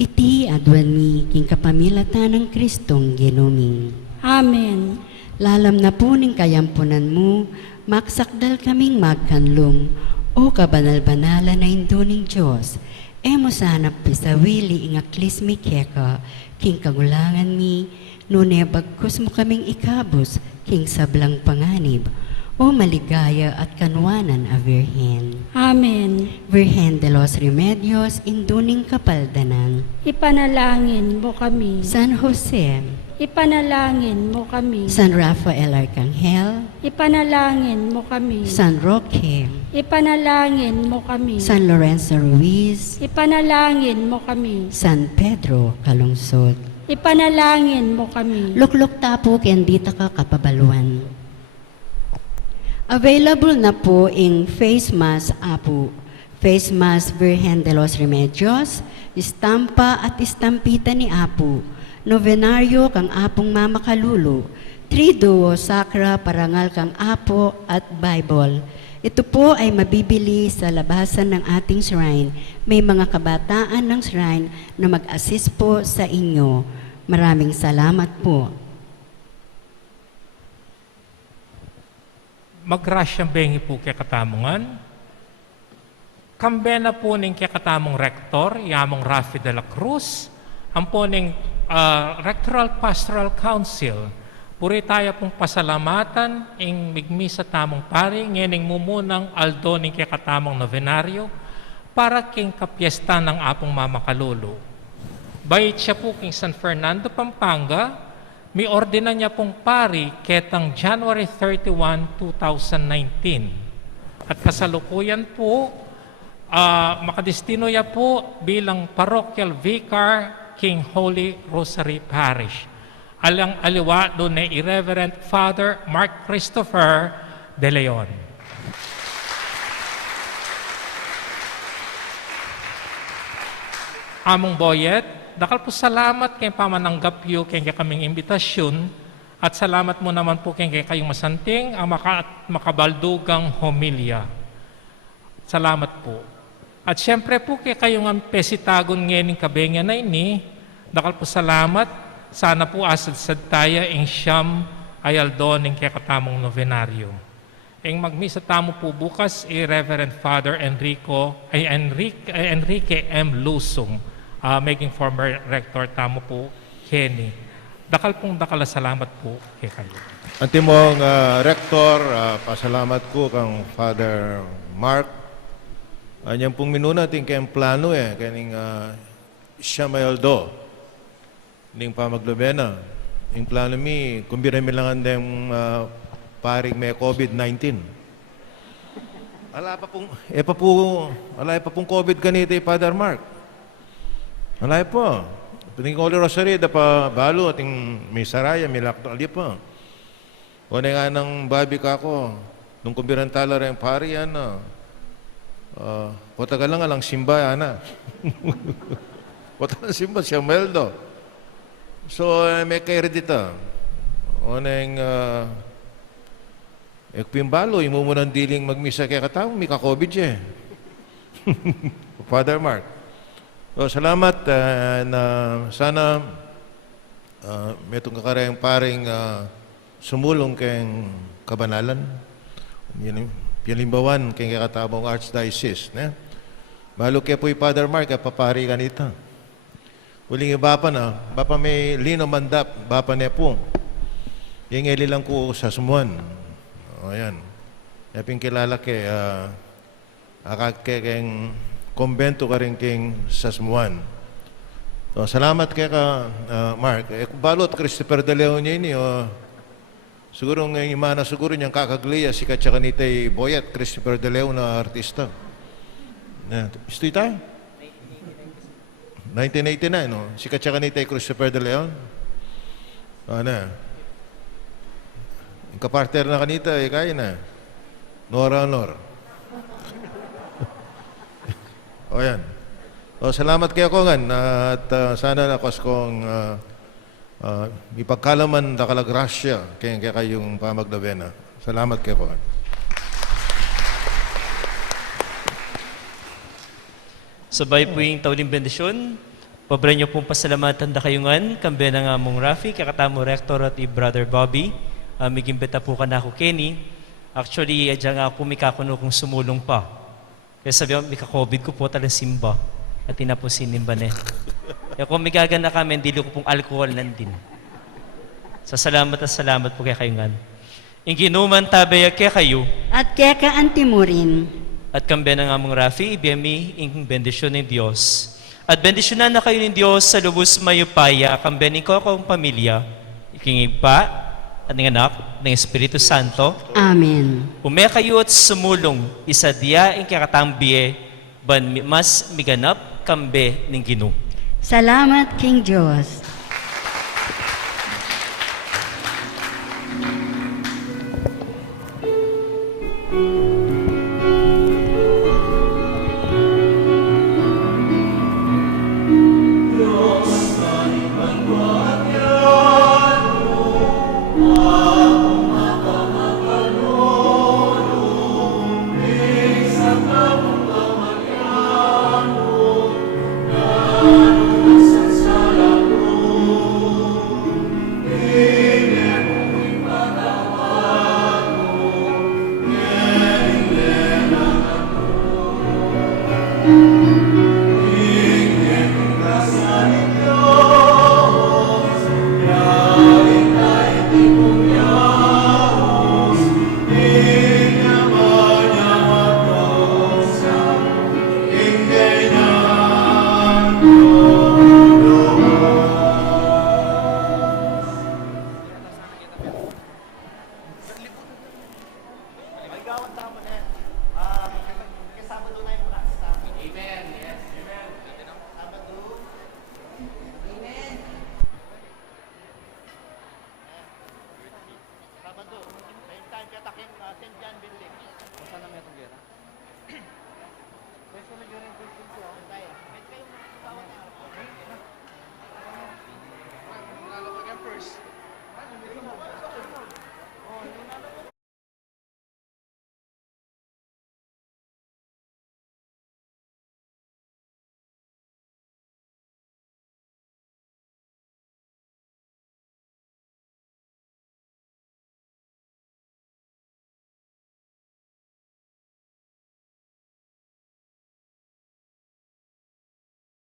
Iti adwan mi, king kapamilatan ng Kristong ginuming. Amen. Lalam na po ning kayampunan mo, maksakdal kaming magkanlong, o kabanal-banala na induning Diyos, emo sana pisawili ing aklis mi keka, king kagulangan mi, nune bagkus mo kaming ikabos, king sablang panganib, o maligaya at kanwanan a Virhen. Amen. Virhen de los Remedios, induning kapaldanan. Ipanalangin mo kami. San Jose, Ipanalangin mo kami. San Rafael Arcangel, Ipanalangin mo kami. San Roque, Ipanalangin mo kami. San Lorenzo Ruiz, Ipanalangin mo kami. San Pedro Calungsod. Ipanalangin mo kami. Lukluk tapo kendita ka kapabaluan. Available na po in face mask apo. Face mask Virgen de los Remedios, istampa at istampita ni apo. Novenaryo kang apong mamakalulo. Triduo Sacra Parangal kang apo at Bible. Ito po ay mabibili sa labasan ng ating shrine. May mga kabataan ng shrine na mag-assist po sa inyo. Maraming salamat po. Magrasyang bengi po kay katamungan. Kambena po ning kay katamong rektor, yamong Rafi de la Cruz, ang po ning Rectoral Pastoral Council. Puri tayo pong pasalamatan ing migmi sa tamong pari, ngening mumunang aldo ning kay katamong novenaryo, para king kapiesta ng apong mamakalulo. Bayit siya po king San Fernando, Pampanga, may ordina niya pong pari ketang January 31, 2019. At kasalukuyan po, makadestino niya po bilang parochial vicar King Holy Rosary Parish. Alang aliwa doon ni Irreverend Father Mark Christopher De Leon. Among boyet, dakal po salamat kay pamananggap yu kay kaming imbitasyon at salamat mo naman po kay kayong masanting ang makabaldugang homilya. Salamat po. At syempre po kay kayong ang pesitagon ngayon kabengya na ini, dakal po salamat, sana po asad-sad tayo ing siyam ayal doon kay katamong novenaryo. Ing magmisa tamo po bukas Reverend Father Enrique M. Lusong, making former rector tamo po Kenny. Dakal salamat po kay kayo. Antimong Rector, pasalamat ko kang Father Mark. Anyang pong minuna ting kayong plano kaning Shamayaldo ning pamaglobena. Yung plano mi, kumbira mi lang andeng paring may COVID-19. Wala pa pong COVID ganito Father Mark. Wala po. Pining Holy Rosary, da pa balo ating may saraya, may lakto ali pa. O na nga ng babi ka ako, nung kumbiran tala rin pari yan, potagal lang alang simba, ana. Potagal simba, siya meldo. So, may kairi dito. O na yung, ekpimbalo, imumunang diling magmisa kaya katao, may ka-COVID siya. Father Mark. So, salamat na sana may itong kakarayang paring sumulong kayong kabanalan. Pilimbawan kayong kakatabong Archdiocese. Mahalo kayo po Father Mark, papari ka nito. Uling iba pa na, bapa may lino mandap, bapa niya po. Yung eli lang ko sa sumuan. O yan. Yaping kilala kay akak kayong kumbento ka rin king Sasmuan. So, salamat kay ka, Mark. Balot, Christopher De Leon niya ini, siguro ng imana siguro niyang kakaglia, si Katsa kanitay Boyet, Christopher De Leon na artista. Isto ita? 1989, no? Si Katsa kanitay Christopher De Leon. Ano? Yung kapartner na kanita, kaya na. Nora Honor. O yan. O, salamat kayo ko at sana nakos kong ipagkalaman na kalagrasya kaya kayong pamaglabena. Salamat kayo ko. Sabay po yung tauling bendisyon. Pabra niyo pong pasalamatan na kayungan, kambe na nga mong Rafi, kakatamo Rector at Brother Bobby. Migimbeta po ka na ako, Kenny. Actually, dyan nga po may kakuno kong sumulong pa. Kaya sabi ko, may ka-COVID ko po talagang simba. At tinapusin nimba na. Kaya kung may gagana kami, hindi ko pong alcohol nandin. Sa salamat at salamat po kaya kayungan. Yung ginuman tabaya kaya kayo. At kaya ka antimurin. At kambe na nga mong Rafi, ibiyami yung bendisyon ng Diyos. At bendisyonan na kayo ng Diyos sa lubos mayupaya, kambe ni ko akong pamilya, ikingig pa, at ng anak, ng Espiritu Santo. Amen. Umaya kayo at sumulong, isa diya ang kakatambie, ban mas miganap kambe ng Ginoo. Salamat, King Diyos.